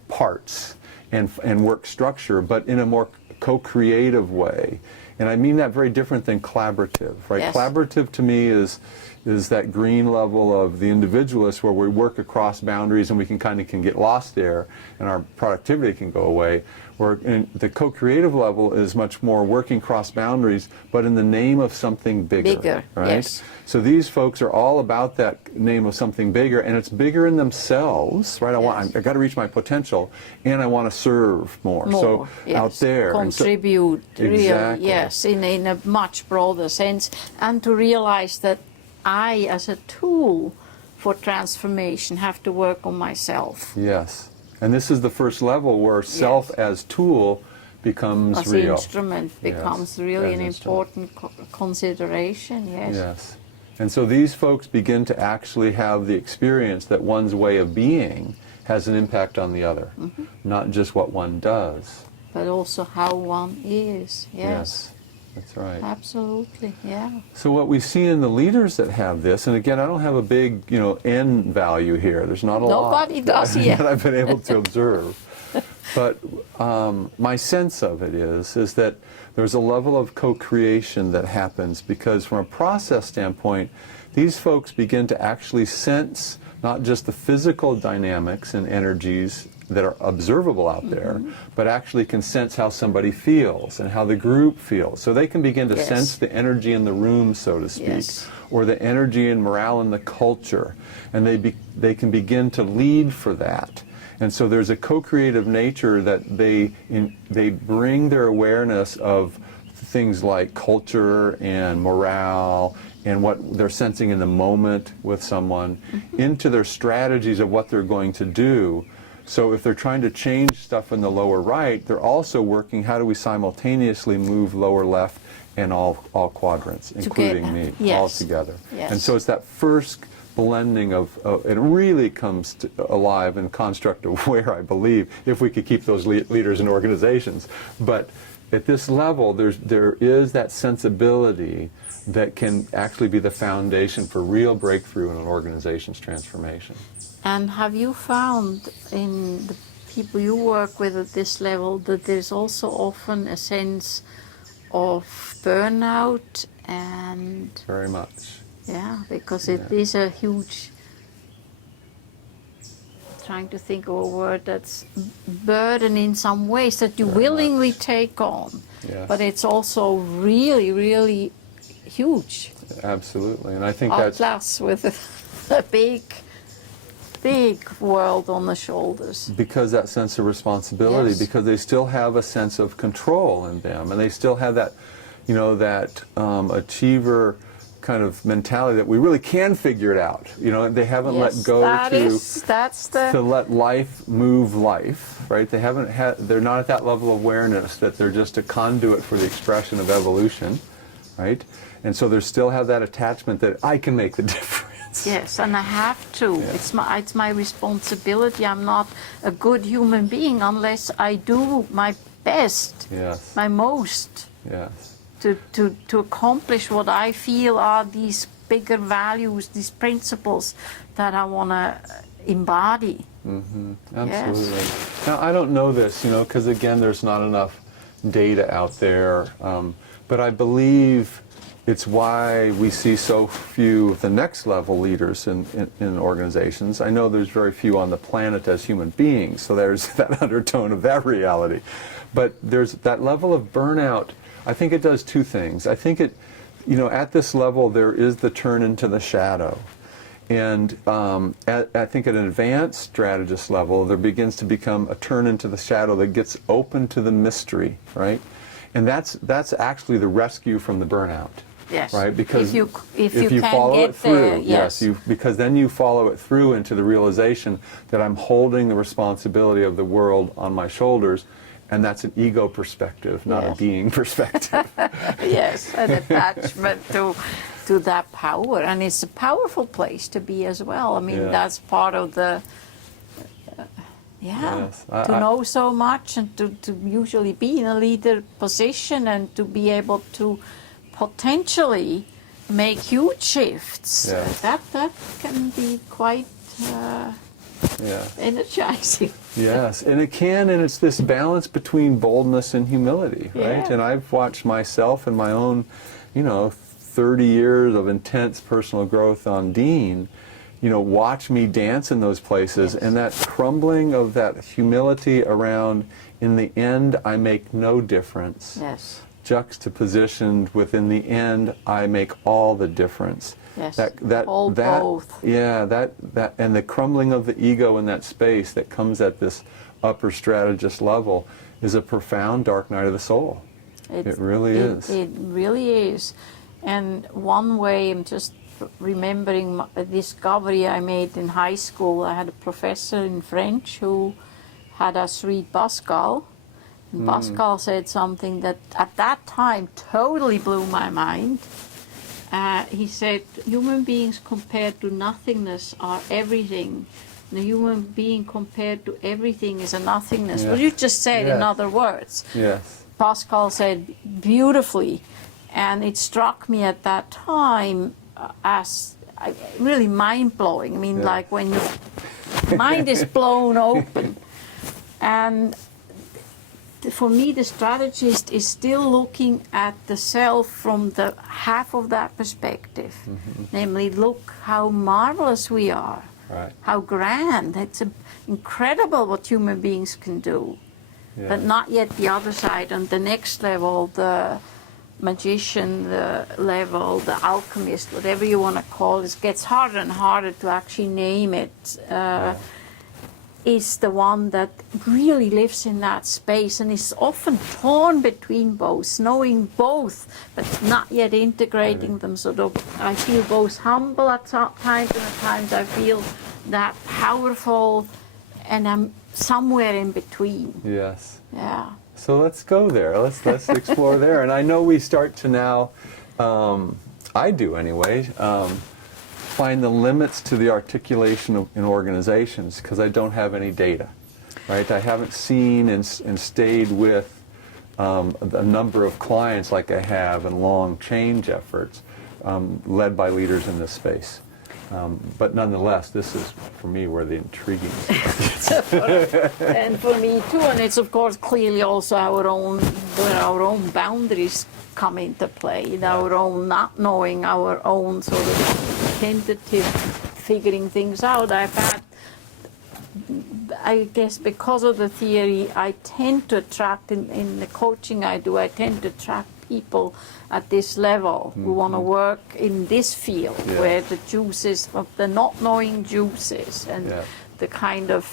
parts and work structure, but in a more co-creative way. And I mean that very different than collaborative, right? Yes. Collaborative to me is that green level of the individualist where we work across boundaries and we can get lost there and our productivity can go away. Where in the co-creative level is much more working cross boundaries, but in the name of something bigger, right? Yes. So these folks are all about that name of something bigger, and it's bigger in themselves, right? I got to reach my potential, and I want to serve more. So yes. out there, contribute, really, exactly. yes, in a much broader sense, and to realize that I, as a tool for transformation, have to work on myself. Yes. And this is the first level where self as tool becomes as real. Instrument becomes really an important consideration, yes. Yes. And so these folks begin to actually have the experience that one's way of being has an impact on the other, not just what one does. But also how one is, Yes. That's right. Absolutely, yeah. So what we see in the leaders that have this, and again, I don't have a big, N value here. There's not a lot. Nobody does yet. That I've been able to observe. But my sense of it is that there's a level of co-creation that happens because from a process standpoint, these folks begin to actually sense not just the physical dynamics and energies that are observable out there, but actually can sense how somebody feels and how the group feels. So they can begin to sense the energy in the room, so to speak, or the energy and morale in the culture, and they can begin to lead for that. And so there's a co-creative nature that they bring their awareness of things like culture and morale and what they're sensing in the moment with someone into their strategies of what they're going to do. So if they're trying to change stuff in the lower right, they're also working, how do we simultaneously move lower left and all quadrants, including me, all together. Yes. And so it's that first blending of it really comes alive in construct of where I believe if we could keep those leaders in organizations. But at this level, there is that sensibility that can actually be the foundation for real breakthrough in an organization's transformation. And have you found in the people you work with at this level that there's also often a sense of burnout? And very much. Yeah, because it is a huge, trying to think of a word that's burden in some ways that you willingly take on. Yes. But it's also really, really huge. Absolutely, and I think Atlas with a big world on the shoulders. Because that sense of responsibility, Yes. because they still have a sense of control in them, and they still have that, that achiever kind of mentality that we really can figure it out. They haven't let go to let life move life, right? They're not at that level of awareness that they're just a conduit for the expression of evolution, right? And so they still have that attachment that I can make the difference. Yes, and I have to. Yes. It's my responsibility. I'm not a good human being unless I do my best, Yes. my most, Yes. to accomplish what I feel are these bigger values, these principles that I want to embody. Mm-hmm. Absolutely. Now, I don't know this, because again, there's not enough data out there, but I believe it's why we see so few of the next level leaders in organizations. I know there's very few on the planet as human beings, so there's that undertone of that reality. But there's that level of burnout. I think it does two things. I think it, at this level there is the turn into the shadow. And I think at an advanced strategist level there begins to become a turn into the shadow that gets open to the mystery, right? And that's actually the rescue from the burnout. Yes. Right? Because if you can follow get it through, there, yes. because then you follow it through into the realization that I'm holding the responsibility of the world on my shoulders, and that's an ego perspective, not a being perspective. Yes, an attachment to that power, and it's a powerful place to be as well. I mean, that's part of the Yes. to know so much and to usually be in a leader position and to be able to potentially make huge shifts. Yes. That can be quite energizing. Yes, and it can, and it's this balance between boldness and humility, right? Yeah. And I've watched myself in my own, 30 years of intense personal growth on Dean, watch me dance in those places, and that crumbling of that humility around, in the end, I make no difference. Yes. Juxtapositioned within the end, I make all the difference. Yes. Both. Yeah, that and the crumbling of the ego in that space that comes at this upper strategist level is a profound dark night of the soul. It really is. It really is. And one way, I'm just remembering a discovery I made in high school. I had a professor in French who had us read Pascal. And Pascal said something that at that time totally blew my mind. He said, human beings compared to nothingness are everything. The human being compared to everything is a nothingness. Yeah. What you just said, in other words. Yes. Pascal said beautifully. And it struck me at that time as really mind-blowing. I mean, like when your mind is blown open. And for me, the strategist is still looking at the self from the half of that perspective. Mm-hmm. Namely, look how marvelous we are, how grand. It's incredible what human beings can do. Yeah. But not yet the other side. On the next level, the magician, the level, the alchemist, whatever you want to call it, gets harder and harder to actually name it. Is the one that really lives in that space and is often torn between both, knowing both, but not yet integrating them. So I feel both humble at times, and at times I feel that powerful, and I'm somewhere in between. Yes. Yeah. So let's go there. Let's explore there. And I know we start to now, I do anyway, find the limits to the articulation in organizations because I don't have any data, right? I haven't seen and stayed with a number of clients like I have in long change efforts led by leaders in this space. But nonetheless, this is, for me, where the intriguing stuff is. And for me too, and it's of course clearly also where our own boundaries come into play, our own not knowing, our own sort of tentative figuring things out. I guess because of the theory, I tend to attract, in the coaching I do, I tend to attract people at this level who want to work in this field where the juices of the not knowing juices and the kind of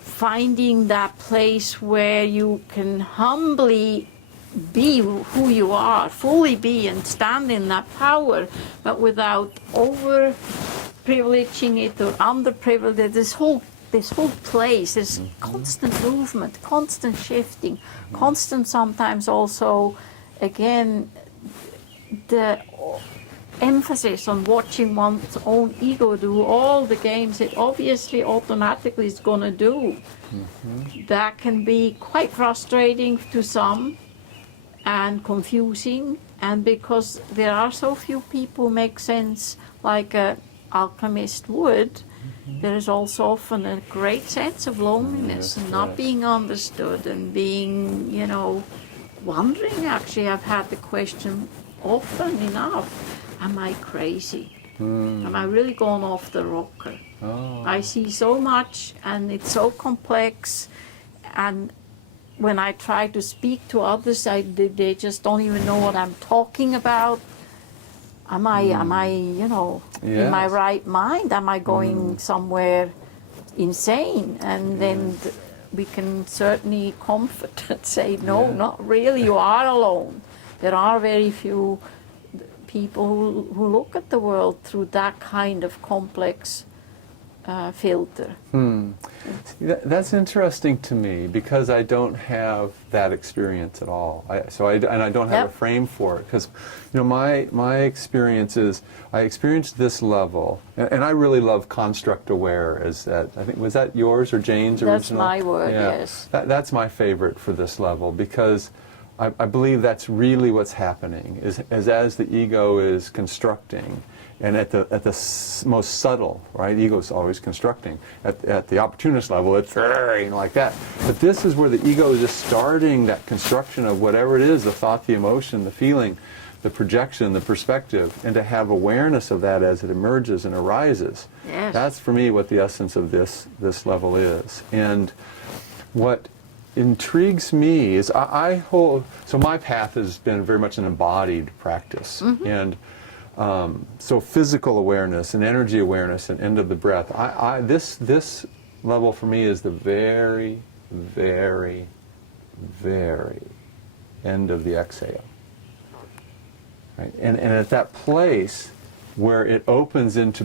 finding that place where you can humbly be who you are, fully be and stand in that power, but without over privileging it or underprivileged. This whole place, this constant movement, constant shifting, constant sometimes also, again, the emphasis on watching one's own ego do all the games it obviously automatically is going to do. That can be quite frustrating to some and confusing, and because there are so few people who make sense like an alchemist would, there is also often a great sense of loneliness and not being understood and being, wondering. Actually, I've had the question often enough, am I crazy? Am I really going off the rocker? I see so much and it's so complex, and when I try to speak to others, they just don't even know what I'm talking about. Am I, in my right mind? Am I going somewhere insane? And then we can certainly comfort and say, no, not really, you are alone. There are very few people who look at the world through that kind of complex filter. That's interesting to me because I don't have that experience at all. I don't have a frame for it because, my experience is I experienced this level, and I really love construct aware. As that, I think, was that yours or Jane's original? That's my word. Yes. That's my favorite for this level because I believe that's really what's happening. Is as the ego is constructing. And at the most subtle, right? Ego's always constructing. At the opportunist level, it's like that. But this is where the ego is just starting that construction of whatever it is, the thought, the emotion, the feeling, the projection, the perspective, and to have awareness of that as it emerges and arises. Yes. That's for me what the essence of this level is. And what intrigues me is so my path has been very much an embodied practice. And so physical awareness and energy awareness and end of the breath. This level for me is the very, very, very end of the exhale. Right? And at that place where it opens into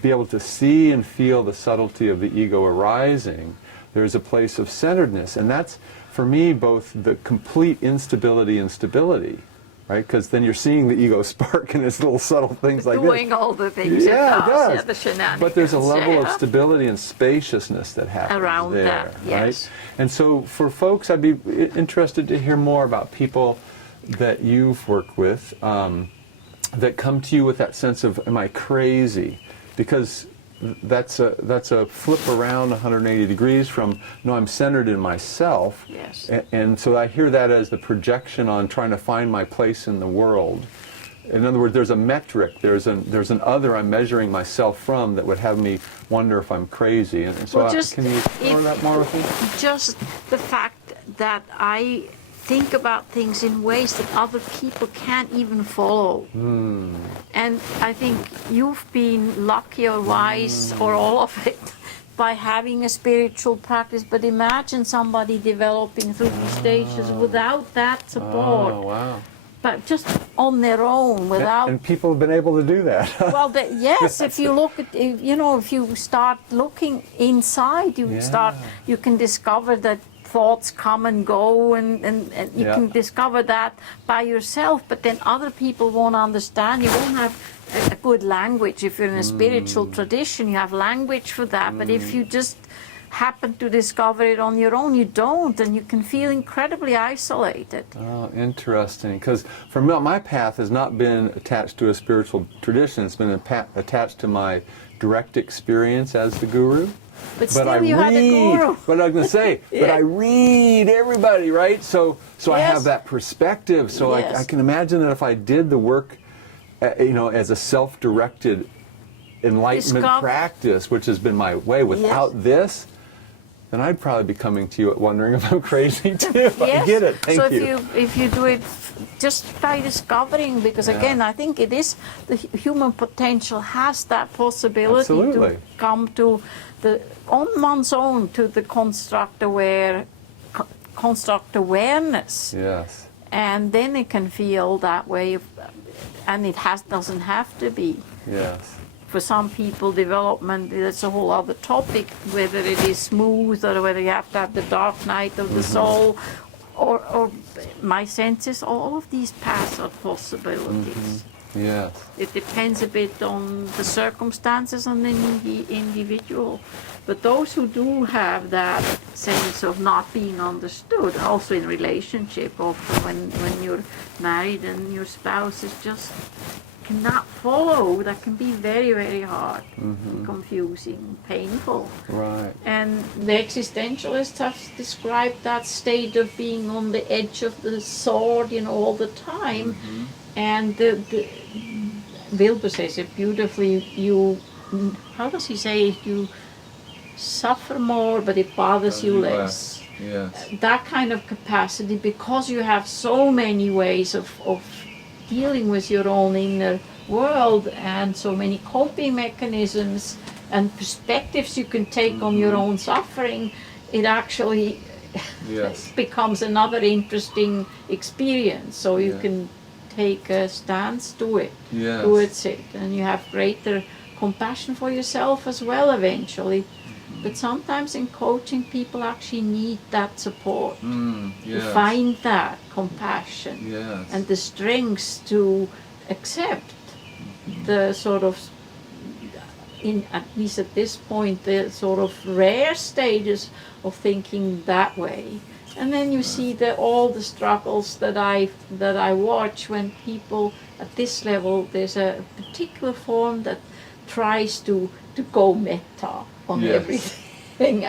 be able to see and feel the subtlety of the ego arising, there's a place of centeredness. And that's, for me, both the complete instability and stability. Right, because then you're seeing the ego spark in its little subtle things like this. Doing all the things it does. Yeah, the shenanigans. But there's a level of stability and spaciousness that happens around there, that, yes. Right? And so for folks, I'd be interested to hear more about people that you've worked with that come to you with that sense of, am I crazy? Because that's a flip around 180 degrees from, no, I'm centered in myself. Yes. And so I hear that as the projection on trying to find my place in the world. In other words, there's a metric, there's an other I'm measuring myself from that would have me wonder if I'm crazy. And so can you explore that more with me? Just the fact that I think about things in ways that other people can't even follow. And I think you've been lucky or wise or all of it by having a spiritual practice, but imagine somebody developing through these stages without that support. Oh, wow. But just on their own, without... And people have been able to do that. Well, yes, if you look at, if you start looking inside, you can discover that thoughts come and go, and you can discover that by yourself, but then other people won't understand. You won't have a good language. If you're in a spiritual tradition, you have language for that. But if you just happen to discover it on your own, you don't, and you can feel incredibly isolated. Oh, interesting. Because for me, my path has not been attached to a spiritual tradition. It's been attached to my direct experience as the guru. But still, you had a guru. But I was going to say, Yeah. but I read everybody, right? So I Yes. have that perspective. So Yes. I can imagine that if I did the work, as a self-directed enlightenment practice, which has been my way, without this, then I'd probably be coming to you wondering if I'm crazy too. I get it. Thank you. So if you do it just by discovering, because again, I think it is the human potential has that possibility Absolutely. to come to on one's own to the construct awareness, Yes. and then it can feel that way, and it doesn't have to be. Yes. For some people, development, that's a whole other topic, whether it is smooth or whether you have to have the dark night of the soul, or my sense is all of these paths are possibilities. Yes. It depends a bit on the circumstances and the individual. But those who do have that sense of not being understood, also in relationship, often when you're married and your spouse is just cannot follow, that can be very, very hard, confusing, painful. Right. And the existentialists have described that state of being on the edge of the sword, all the time. And Wilber says it beautifully. How does he say it? You suffer more, but it bothers you less. Yes. That kind of capacity, because you have so many ways of dealing with your own inner world and so many coping mechanisms and perspectives you can take on your own suffering, it actually becomes another interesting experience. So you can take a stance towards it, and you have greater compassion for yourself as well eventually. But sometimes in coaching, people actually need that support to find that compassion and the strength to accept the sort of, at least at this point, the sort of rare stages of thinking that way. And then you see all the struggles that I watch when people at this level, there's a particular form that tries to go meta on everything.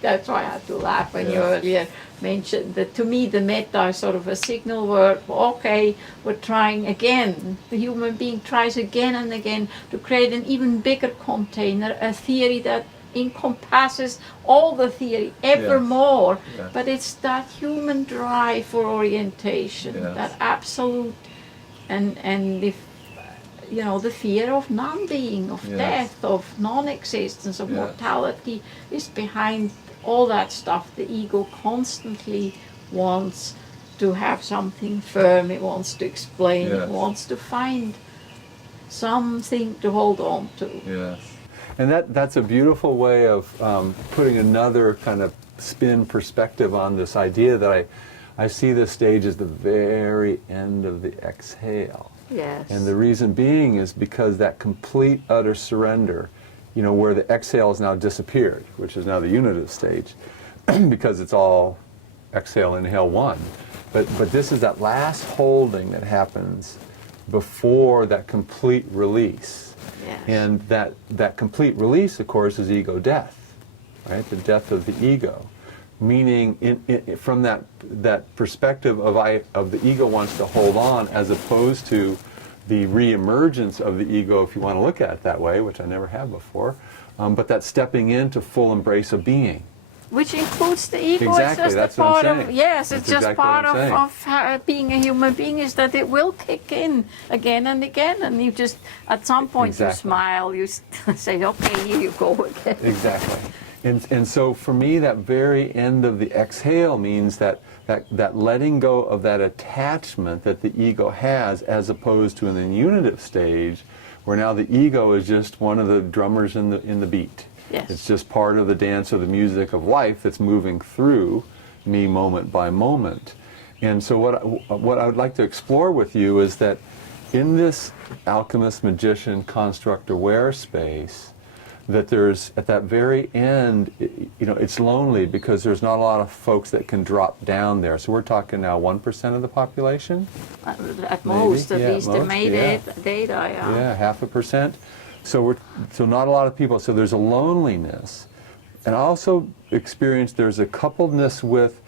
That's why I had to laugh when you earlier mentioned that. To me, the meta is sort of a signal word. Okay, we're trying again. The human being tries again and again to create an even bigger container, a theory that encompasses all the theory evermore. But it's that human drive for orientation, that absolute, and if the fear of non-being, of death, of non-existence, of mortality is behind all that stuff. The ego constantly wants to have something firm, it wants to explain, it wants to find something to hold on to. Yes. And that's a beautiful way of putting another kind of spin perspective on this idea that I see this stage as the very end of the exhale. Yes. And the reason being is because that complete utter surrender, where the exhale has now disappeared, which is now the unitive stage, because it's all exhale, inhale, one. But this is that last holding that happens before that complete release. Yes. And that complete release, of course, is ego death, right? The death of the ego. Meaning, from that perspective of the ego wants to hold on, as opposed to the re-emergence of the ego, if you want to look at it that way, which I never have before, but that stepping into full embrace of being. Which includes the ego. Exactly, it's just that's a what part I'm of, saying. yes, That's it's just exactly part what I'm of being a human being, is that it will kick in again and again, and you just, at some point you smile, you say, okay, here you go again. Exactly. And so for me, that very end of the exhale means that letting go of that attachment that the ego has, as opposed to in the unitive stage, where now the ego is just one of the drummers in the beat. Yes. It's just part of the dance or the music of life that's moving through me moment by moment. And so what I would like to explore with you is that in this alchemist, magician, construct aware space, that there's, at that very end, you know, it's lonely because there's not a lot of folks that can drop down there. So we're talking now 1% of the population? At Maybe. most, at Yeah, least, most, made yeah. data, yeah. Yeah, 0.5%. So not a lot of people. So there's a loneliness. And I also experienced there's a coupledness with,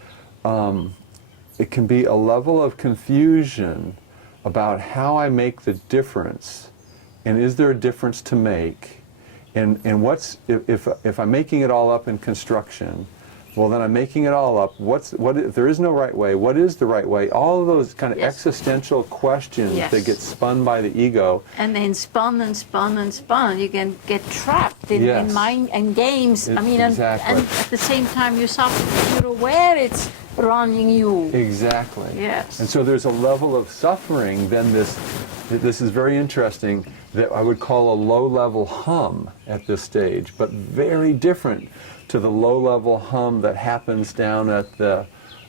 it can be a level of confusion about how I make the difference, and is there a difference to make, and what's, if I'm making it all up in construction, well then I'm making it all up, if there is no right way, what is the right way? All of those kind of Yes. existential questions Yes. that get spun by the ego. And then spun and spun and spun. You can get trapped in, Yes. in mind and games. I mean, Exactly. and at the same time you're aware it's running you. Exactly. Yes. And so there's a level of suffering, then this is very interesting, that I would call a low-level hum at this stage, but very different to the low-level hum that happens down at the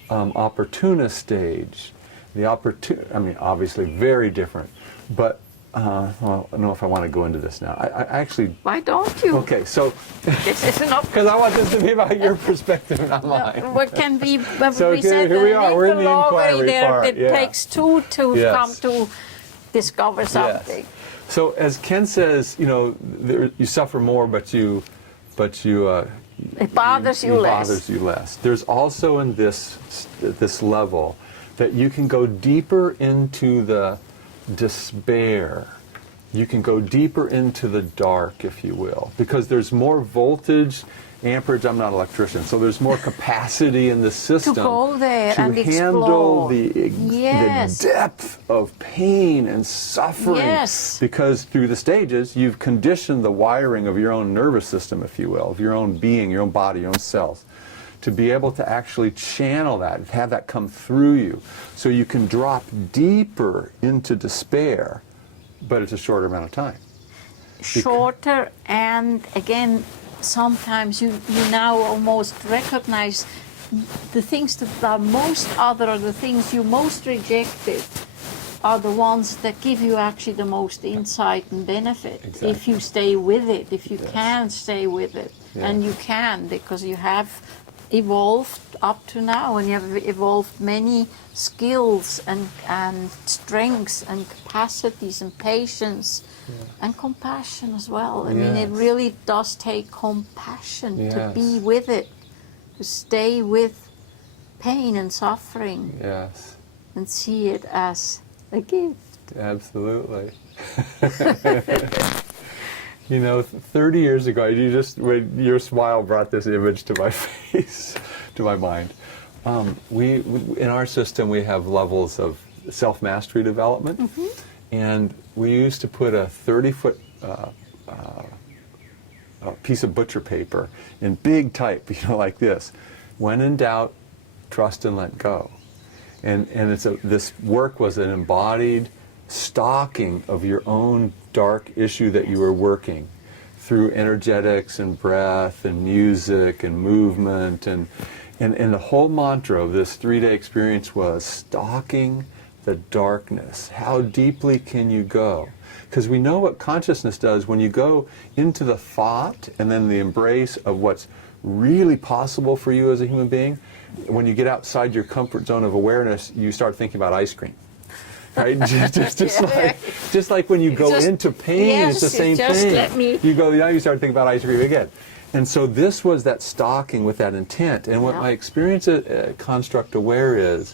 opportunist stage. I mean, obviously very different, but well, I don't know if I want to go into this now. I actually... Why don't you? Okay, so... This is an Because I want this to be about your perspective, not mine. What can be So represented here we are, we're in the inquiry there. part, It yeah. takes two to Yes. come to discover something. So as Ken says, you know, you suffer more, but you It bothers you it less. bothers you less. There's also in this level that you can go deeper into the despair. You can go deeper into the dark, if you will, because there's more voltage, amperage. I'm not an electrician, so there's more capacity in the system go there to and handle explore. Yes. the depth of pain and suffering. Yes. Because through the stages, you've conditioned the wiring of your own nervous system, if you will, of your own being, your own body, your own cells, to be able to actually channel that, have that come through you. So you can drop deeper into despair, but it's a shorter amount of time. Shorter, and again, sometimes you now almost recognize the things that are most other, or the things you most rejected, are the ones that give you actually the most insight and benefit. Exactly. If you stay with it, if you Yes. can stay with it. Yeah. And you can, because you have evolved up to now, and you have evolved many skills and strengths and capacities and patience and compassion as well. I mean, it Yes. really does take compassion to Yes. be with it, to stay with pain and suffering Yes, and see it as a gift. absolutely. You know, 30 years ago, when your smile brought this image to my face, to my mind. We in our system, we have levels of self-mastery development, and we used to put a 30-foot piece of butcher paper in big type, you know, like this. When in doubt, trust and let go. And this work was an embodied stalking of your own dark issue that you were working through energetics and breath and music and movement, and the whole mantra of this 3-day experience was stalking the darkness. How deeply can you go? Because we know what consciousness does when you go into the thought and then the embrace of what's really possible for you as a human being. When you get outside your comfort zone of awareness, you start thinking about ice cream. Right? just like when you go into pain, it's the same thing. You go, now you start thinking about ice cream again. And so this was that stalking with that intent. And what my experience at Construct Aware is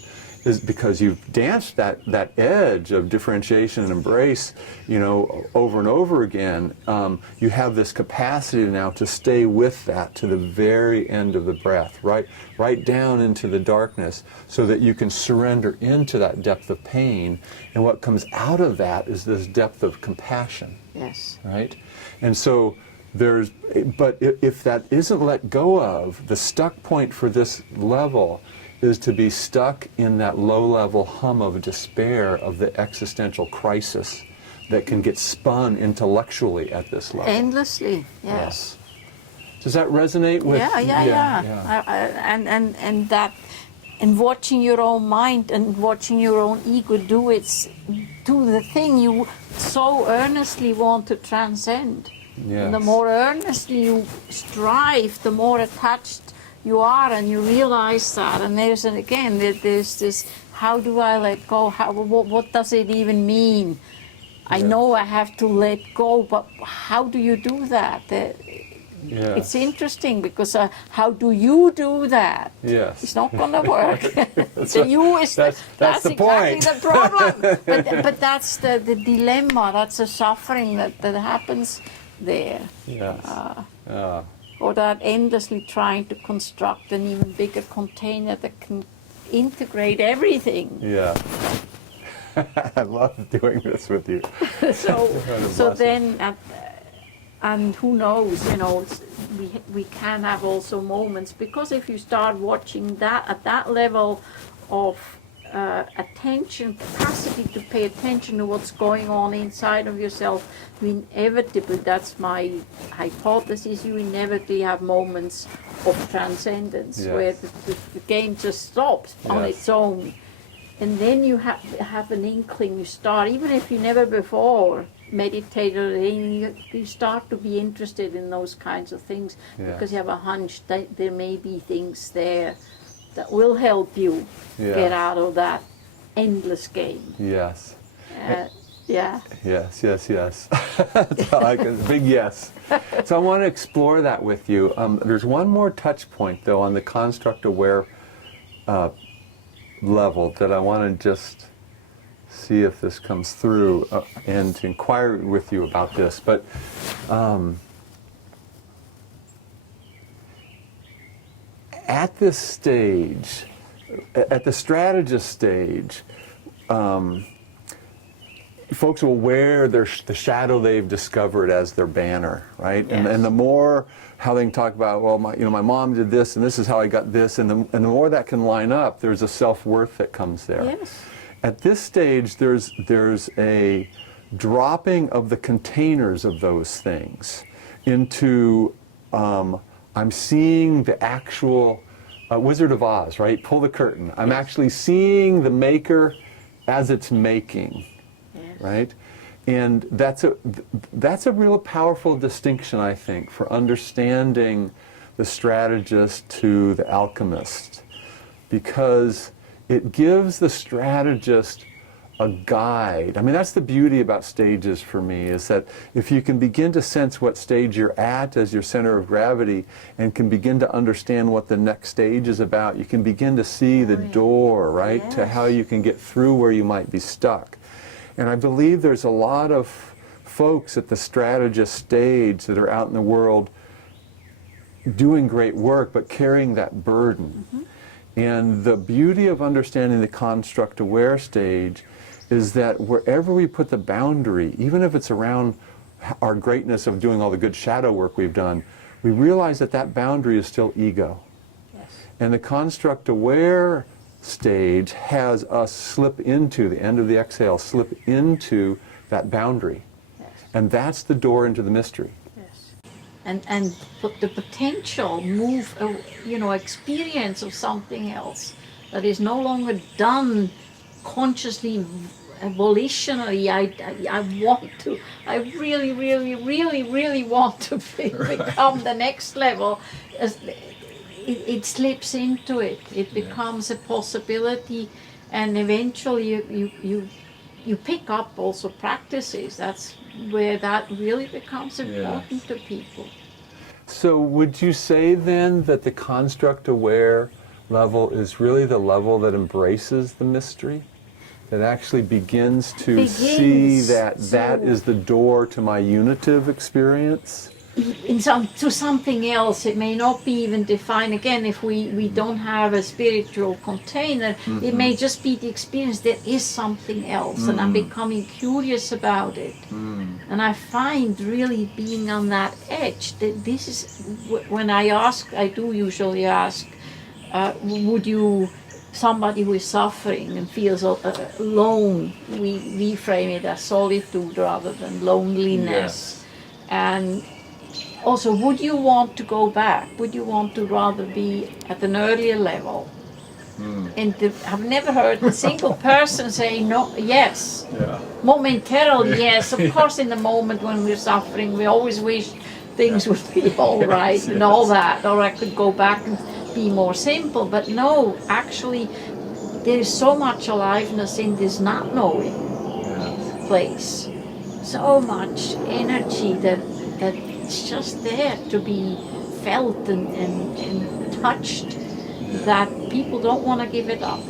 because you've danced that edge of differentiation and embrace, you know, over and over again, you have this capacity now to stay with that to the very end of the breath, right down into the darkness, so that you can surrender into that depth of pain. And what comes out of that is this depth of compassion. Yes. Right? And so but if that isn't let go of, the stuck point for this level is to be stuck in that low-level hum of despair of the existential crisis that can get spun intellectually at this level. Endlessly, yes. Does that resonate with? Yeah. And that and watching your own mind and watching your own ego do the thing you so earnestly want to transcend. Yes. And the more earnestly you strive, the more attached you are, and you realize that. And there's this: how do I let go? What does it even mean? I know I have to let go, but how do you do that? Yes. It's interesting because how do you do that? Yes. It's not going to work. That's the exactly point. the problem. But that's the dilemma. That's the suffering that happens there. Yes. Or that endlessly trying to construct an even bigger container that can integrate everything. Yeah. I love doing this with you. so then, and who knows, we can have also moments, because if you start watching that at that level of attention, capacity to pay attention to what's going on inside of yourself, you inevitably, that's my hypothesis, you inevitably have moments of transcendence. Yes. Where the game just stops on Yes. its own. And then you have an inkling, you start, even if you never before meditated, you start to be interested in those kinds of things, because you have a hunch that there may be things there that will help you get out of that endless game. Yes. Yeah. Yes. That's like a big yes. So I want to explore that with you. There's one more touch point, though, on the construct-aware level that I want to just see if this comes through and to inquire with you about this. But at this stage, at the strategist stage, folks will wear the shadow they've discovered as their banner, right? Yes. And the more how they can talk about, well, my mom did this, and this is how I got this, and the more that can line up, there's a self-worth that comes there. Yes. At this stage, there's a dropping of the containers of those things into, I'm seeing the actual Wizard of Oz, right? Pull the curtain. I'm actually seeing the maker as it's making, right? And that's a real powerful distinction, I think, for understanding the strategist to the alchemist, because it gives the strategist a guide. I mean, that's the beauty about stages for me, is that if you can begin to sense what stage you're at as your center of gravity and can begin to understand what the next stage is about, you can begin to see the door, right, to how you can get through where you might be stuck. And I believe there's a lot of folks at the strategist stage that are out in the world doing great work, but carrying that burden. Mm-hmm. And the beauty of understanding the construct-aware stage is that wherever we put the boundary, even if it's around our greatness of doing all the good shadow work we've done, we realize that that boundary is still ego. Yes. And the construct-aware stage has us slip into, the end of the exhale, slip into that boundary. Yes. And that's the door into the mystery. And the potential experience of something else that is no longer done consciously, volitionally. I really want to become the next level. It slips into it. It becomes a possibility, and eventually you pick up also practices. That's where that really becomes important to people. So would you say then that the construct-aware level is really the level that embraces the mystery? That actually begins to see that that is the door to my unitive experience? To something else. It may not be even defined. Again, if we don't have a spiritual container, it may just be the experience. There is something else, and I'm becoming curious about it. And I find really being on that edge, that this is, when I do usually ask, would you, somebody who is suffering and feels alone, we reframe it as solitude rather than loneliness. And also, would you want to go back? Would you want to rather be at an earlier level? And I've never heard a single person say no, yes. Yeah. Momentarily, yes. Of course, in the moment when we're suffering, we always wish things would be all right and all that, or I could go back and be more simple. But no, actually, there's so much aliveness in this not knowing place. So much energy that's just there to be felt and touched, that people don't want to give it up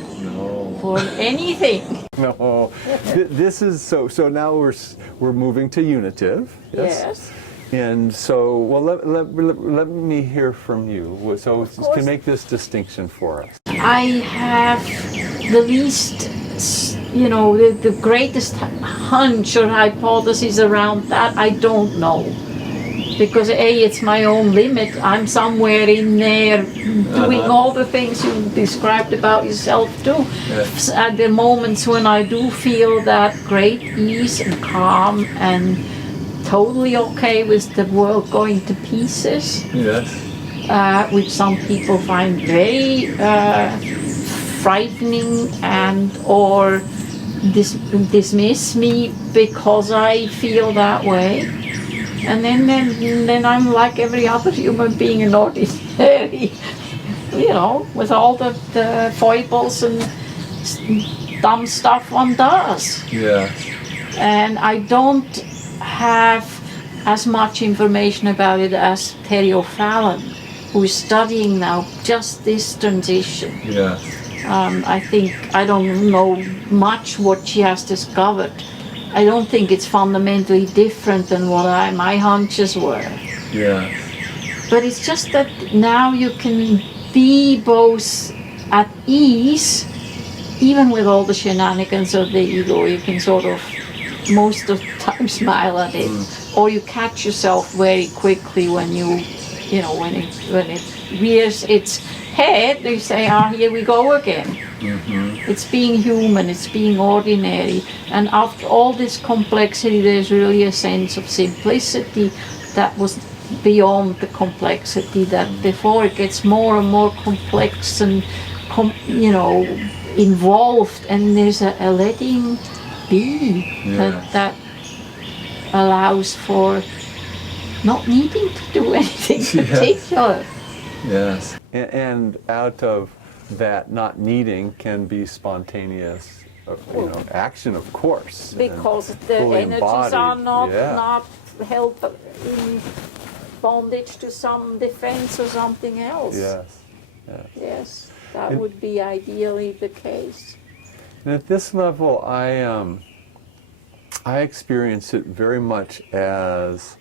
for anything. No, this is so now we're moving to unitive. Yes. And so, well, let me hear from you. So to make this distinction for us. I have the least, the greatest hunch or hypothesis around that. I don't know. Because A, it's my own limit. I'm somewhere in there doing all the things you described about yourself too. Yes. At the moments when I do feel that great ease and calm and totally okay with the world going to pieces, Yes. which some people find very frightening and or dismiss me because I feel that way. And then I'm like every other human being, an ordinary, with all the foibles and dumb stuff one does. Yeah. And I don't have as much information about it as Terry O'Fallon, who is studying now just this transition. Yeah. I think I don't know much what she has discovered. I don't think it's fundamentally different than what my hunches were. Yeah. But it's just that now you can be both at ease, even with all the shenanigans of the ego. You can sort of most of the time smile at it, or you catch yourself very quickly when when it rears its head. You say, here we go again. It's being human, it's being ordinary, and after all this complexity, there's really a sense of simplicity that was beyond the complexity that before. It gets more and more complex and involved, and there's a letting be that allows for not needing to do anything particular. Yes. And out of that not needing can be spontaneous, action, of course. Because the energies are not held in bondage to some defense or something else. Yes, that would be ideally the case. And at this level, I experience it very much as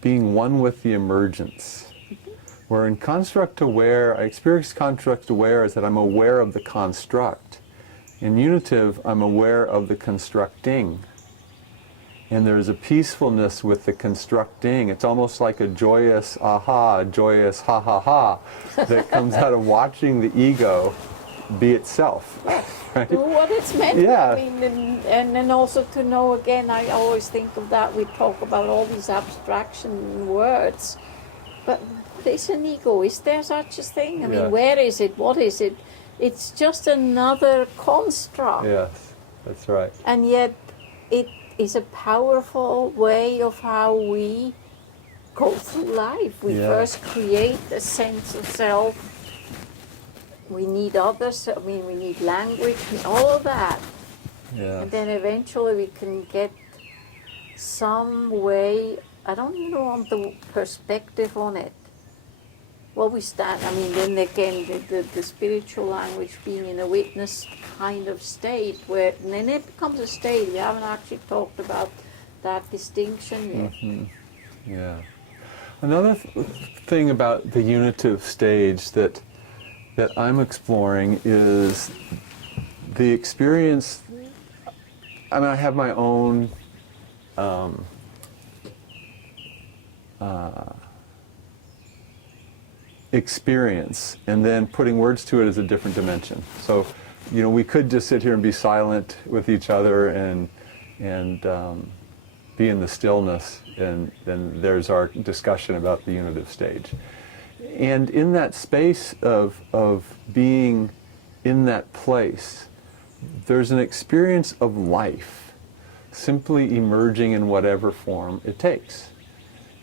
being one with the emergence. Where in construct aware, I experience construct aware as that I'm aware of the construct. In unitive, I'm aware of the constructing. And there's a peacefulness with the constructing. It's almost like a joyous aha, joyous ha ha ha that comes out of watching the ego be itself. Right? What it's meant. Yeah. I mean, and then also to know again, I always think of that. We talk about all these abstraction words, but what is an ego? Is there such a thing? I mean, where is it? What is it? It's just another construct. Yes, that's right. And yet it is a powerful way of how we go through life. We first create a sense of self. We need others. I mean, we need language, all of that. Yeah. And then eventually we can get some way, I don't even want the perspective on it. Well, we stand, I mean, then again, the spiritual language being in a witness kind of state, where then it becomes a state. We haven't actually talked about that distinction yet. Yeah. Another thing about the unitive stage that I'm exploring is the experience. I mean, I have my own experience, and then putting words to it is a different dimension. So, we could just sit here and be silent with each other and be in the stillness, and then there's our discussion about the unitive stage. And in that space of being in that place, there's an experience of life simply emerging in whatever form it takes.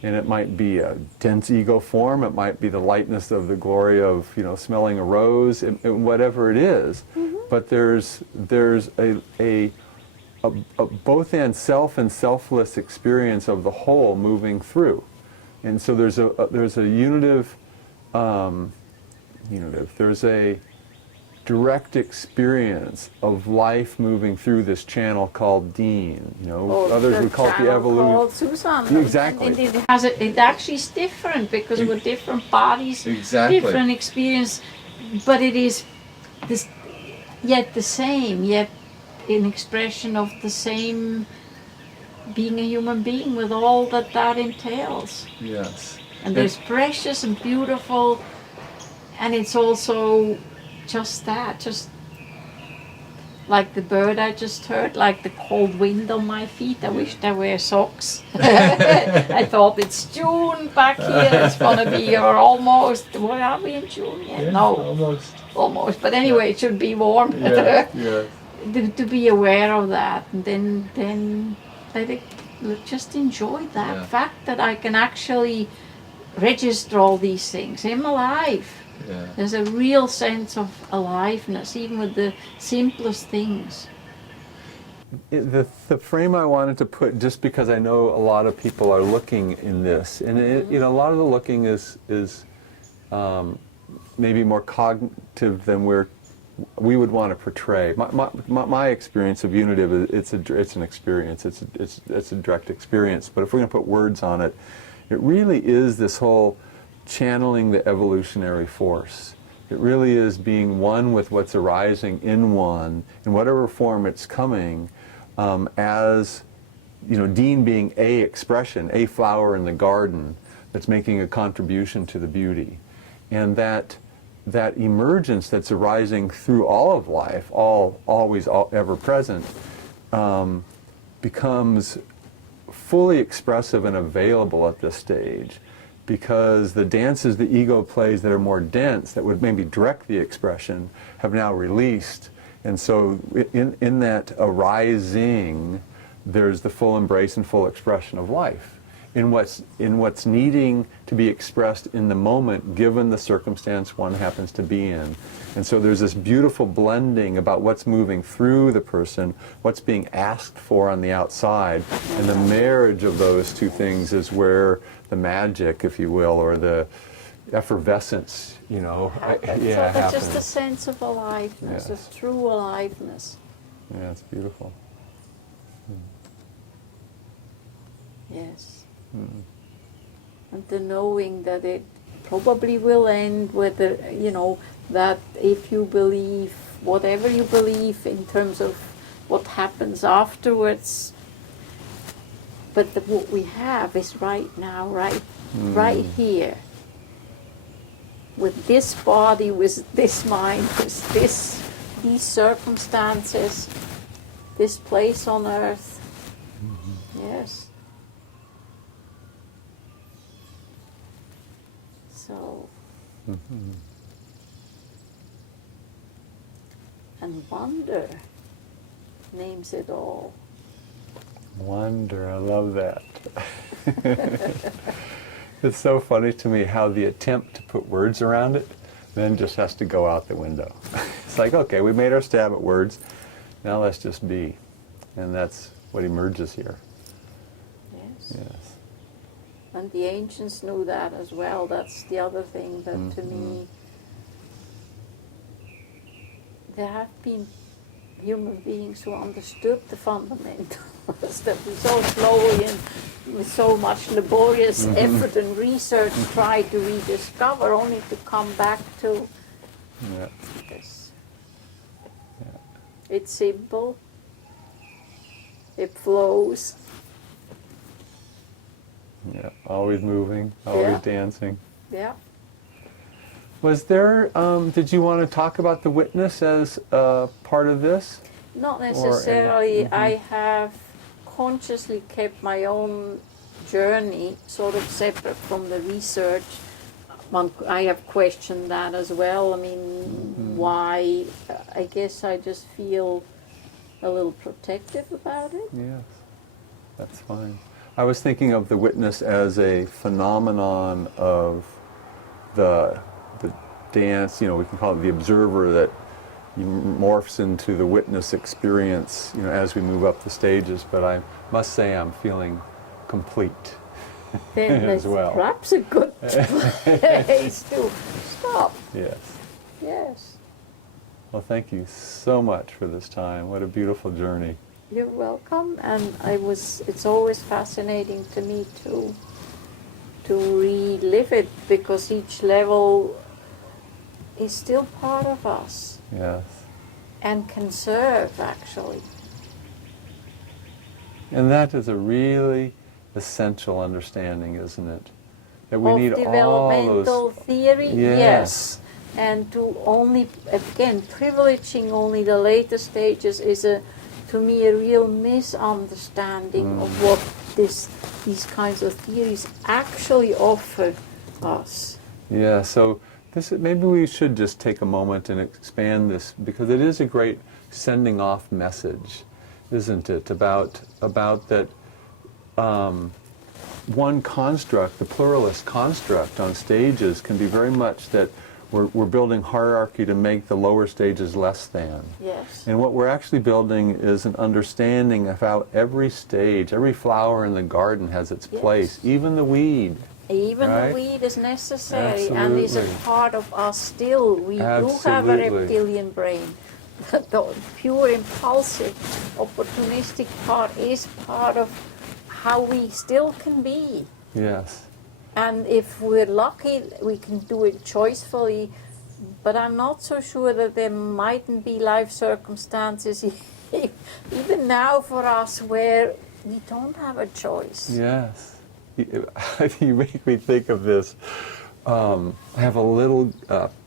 And it might be a dense ego form, it might be the lightness of the glory of, you know, smelling a rose, whatever it is. But there's a both and self and selfless experience of the whole moving through. And so there's a unitive, there's a direct experience of life moving through this channel called Dean. You know, Or others would call it the evolution. called Susanne. Yeah, exactly. And it actually is different because we're different bodies, Exactly. different experience, but it is this, yet the same, yet an expression of the same being a human being with all that that entails. Yes. And there's precious and beautiful, and it's also just that, just like the bird I just heard, like the cold wind on my feet. I wished I wear socks. I thought it's June back here, it's gonna be, or almost, what are we in June yet? Yeah, No, almost, but anyway, it should be warm. Yeah, yeah. To be aware of that, and then let it, just enjoy that Yeah. fact that I can actually register all these things. I'm alive. Yeah. There's a real sense of aliveness, even with the simplest things. The frame I wanted to put, just because I know a lot of people are looking in this, and you know, a lot of the looking is maybe more cognitive than we would want to portray. My experience of unitive, it's an experience. It's a direct experience. But if we're going to put words on it, it really is this whole channeling the evolutionary force. It really is being one with what's arising in one, in whatever form it's coming, as, you know, Dean being a expression, a flower in the garden that's making a contribution to the beauty. And that emergence that's arising through all of life, always ever present, becomes fully expressive and available at this stage, because the dances the ego plays that are more dense, that would maybe direct the expression, have now released. And so in that arising, there's the full embrace and full expression of life in what's needing to be expressed in the moment, given the circumstance one happens to be in. And so there's this beautiful blending about what's moving through the person, what's being asked for on the outside, and the marriage of those two things is where the magic, if you will, or the effervescence, you know, It's happens. just a sense of aliveness, Yes. of true aliveness. Yeah, it's beautiful. Yes. And the knowing that it probably will end with, you know, that if you believe, whatever you believe in terms of what happens afterwards, but what we have is right now, right here, with this body, with this mind, with these circumstances, this place on earth. Yes. So, and wonder names it all. Wonder, I love that. It's so funny to me how the attempt to put words around it then just has to go out the window. It's like, okay, we made our stab at words, now let's just be. And that's what emerges here. Yes. Yes. And the ancients knew that as well. That's the other thing that to me, there have been human beings who understood the fundamentals that we so slowly and with so much laborious effort and research try to rediscover, only to come back to Yeah. this. It's simple. It flows. Yeah. Always moving, always Yeah. dancing. Yeah. Was there, did you want to talk about the witness as part of this? Not necessarily. I have consciously kept my own journey sort of separate from the research I have questioned that as well. I mean, why? I guess I just feel a little protective about it. Yes, that's fine. I was thinking of the witness as a phenomenon of the dance, you know, we can call it the observer that morphs into the witness experience, you know, as we move up the stages. But I must say I'm feeling complete Then as that's well. perhaps a good place to stop. Yes. Yes. Well, thank you so much for this time. What a beautiful journey. You're welcome, and it's always fascinating to me to relive it, because each level is still part of us Yes. and can serve, actually. And that is a really essential understanding, isn't it? That we Of need all developmental those. theory, Yes. yes. And to only, again, privileging only the later stages is to me, a real misunderstanding of what these kinds of theories actually offer us. Yeah, so maybe we should just take a moment and expand this, because it is a great sending off message, isn't it? About that one construct, the pluralist construct on stages, can be very much that we're building hierarchy to make the lower stages less than. Yes. And what we're actually building is an understanding of how every stage, every flower in the garden has its place, even the weed. Even right? the weed is necessary and is a Absolutely. part of us still. We do have a Absolutely. reptilian brain. The pure impulsive, opportunistic part is part of how we still can be. Yes. And if we're lucky, we can do it choicefully, but I'm not so sure that there mightn't be life circumstances even now for us where we don't have a choice. Yes. You make me think of this. I have a little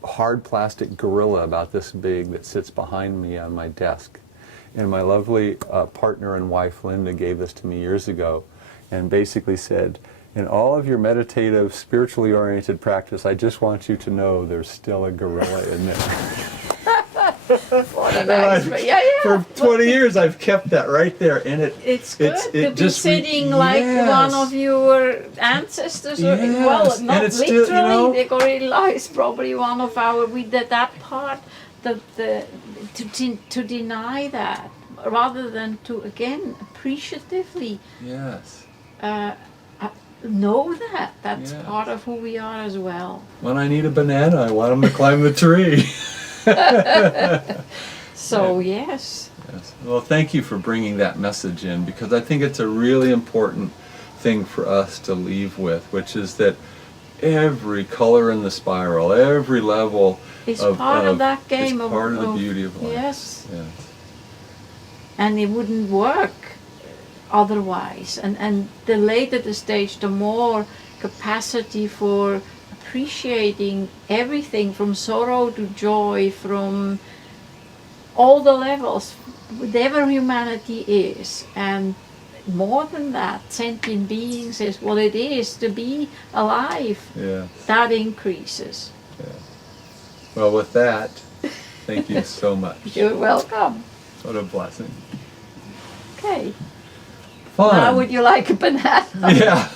hard plastic gorilla about this big that sits behind me on my desk. And my lovely partner and wife, Linda, gave this to me years ago and basically said, in all of your meditative, spiritually oriented practice, I just want you to know there's still a gorilla in there. What a nice way. Yeah, yeah. For 20 years, I've kept that right there, and It's good to be just sitting like one of your ancestors. Or, Yes, well, and not it's literally. still, you know- The gorilla is probably one of our. We did that part. To deny that, rather than to again appreciatively Yes. know that that's Yes. part of who we are as well. When I need a banana, I want him to climb the tree. So yes. Yes. Well, thank you for bringing that message in, because I think it's a really important thing for us to leave with, which is that every color in the spiral, every level It's part of that game is of- part of the of- beauty of life. yes. Yes. And it wouldn't work otherwise. And the later the stage, the more capacity for appreciating everything from sorrow to joy, from all the levels, whatever humanity is. And more than that, sentient beings is what it is to be alive. Yes. That increases. Well, with that, thank you so much. You're welcome. What a blessing. Okay. Fun. Now would you like a banana? Yeah.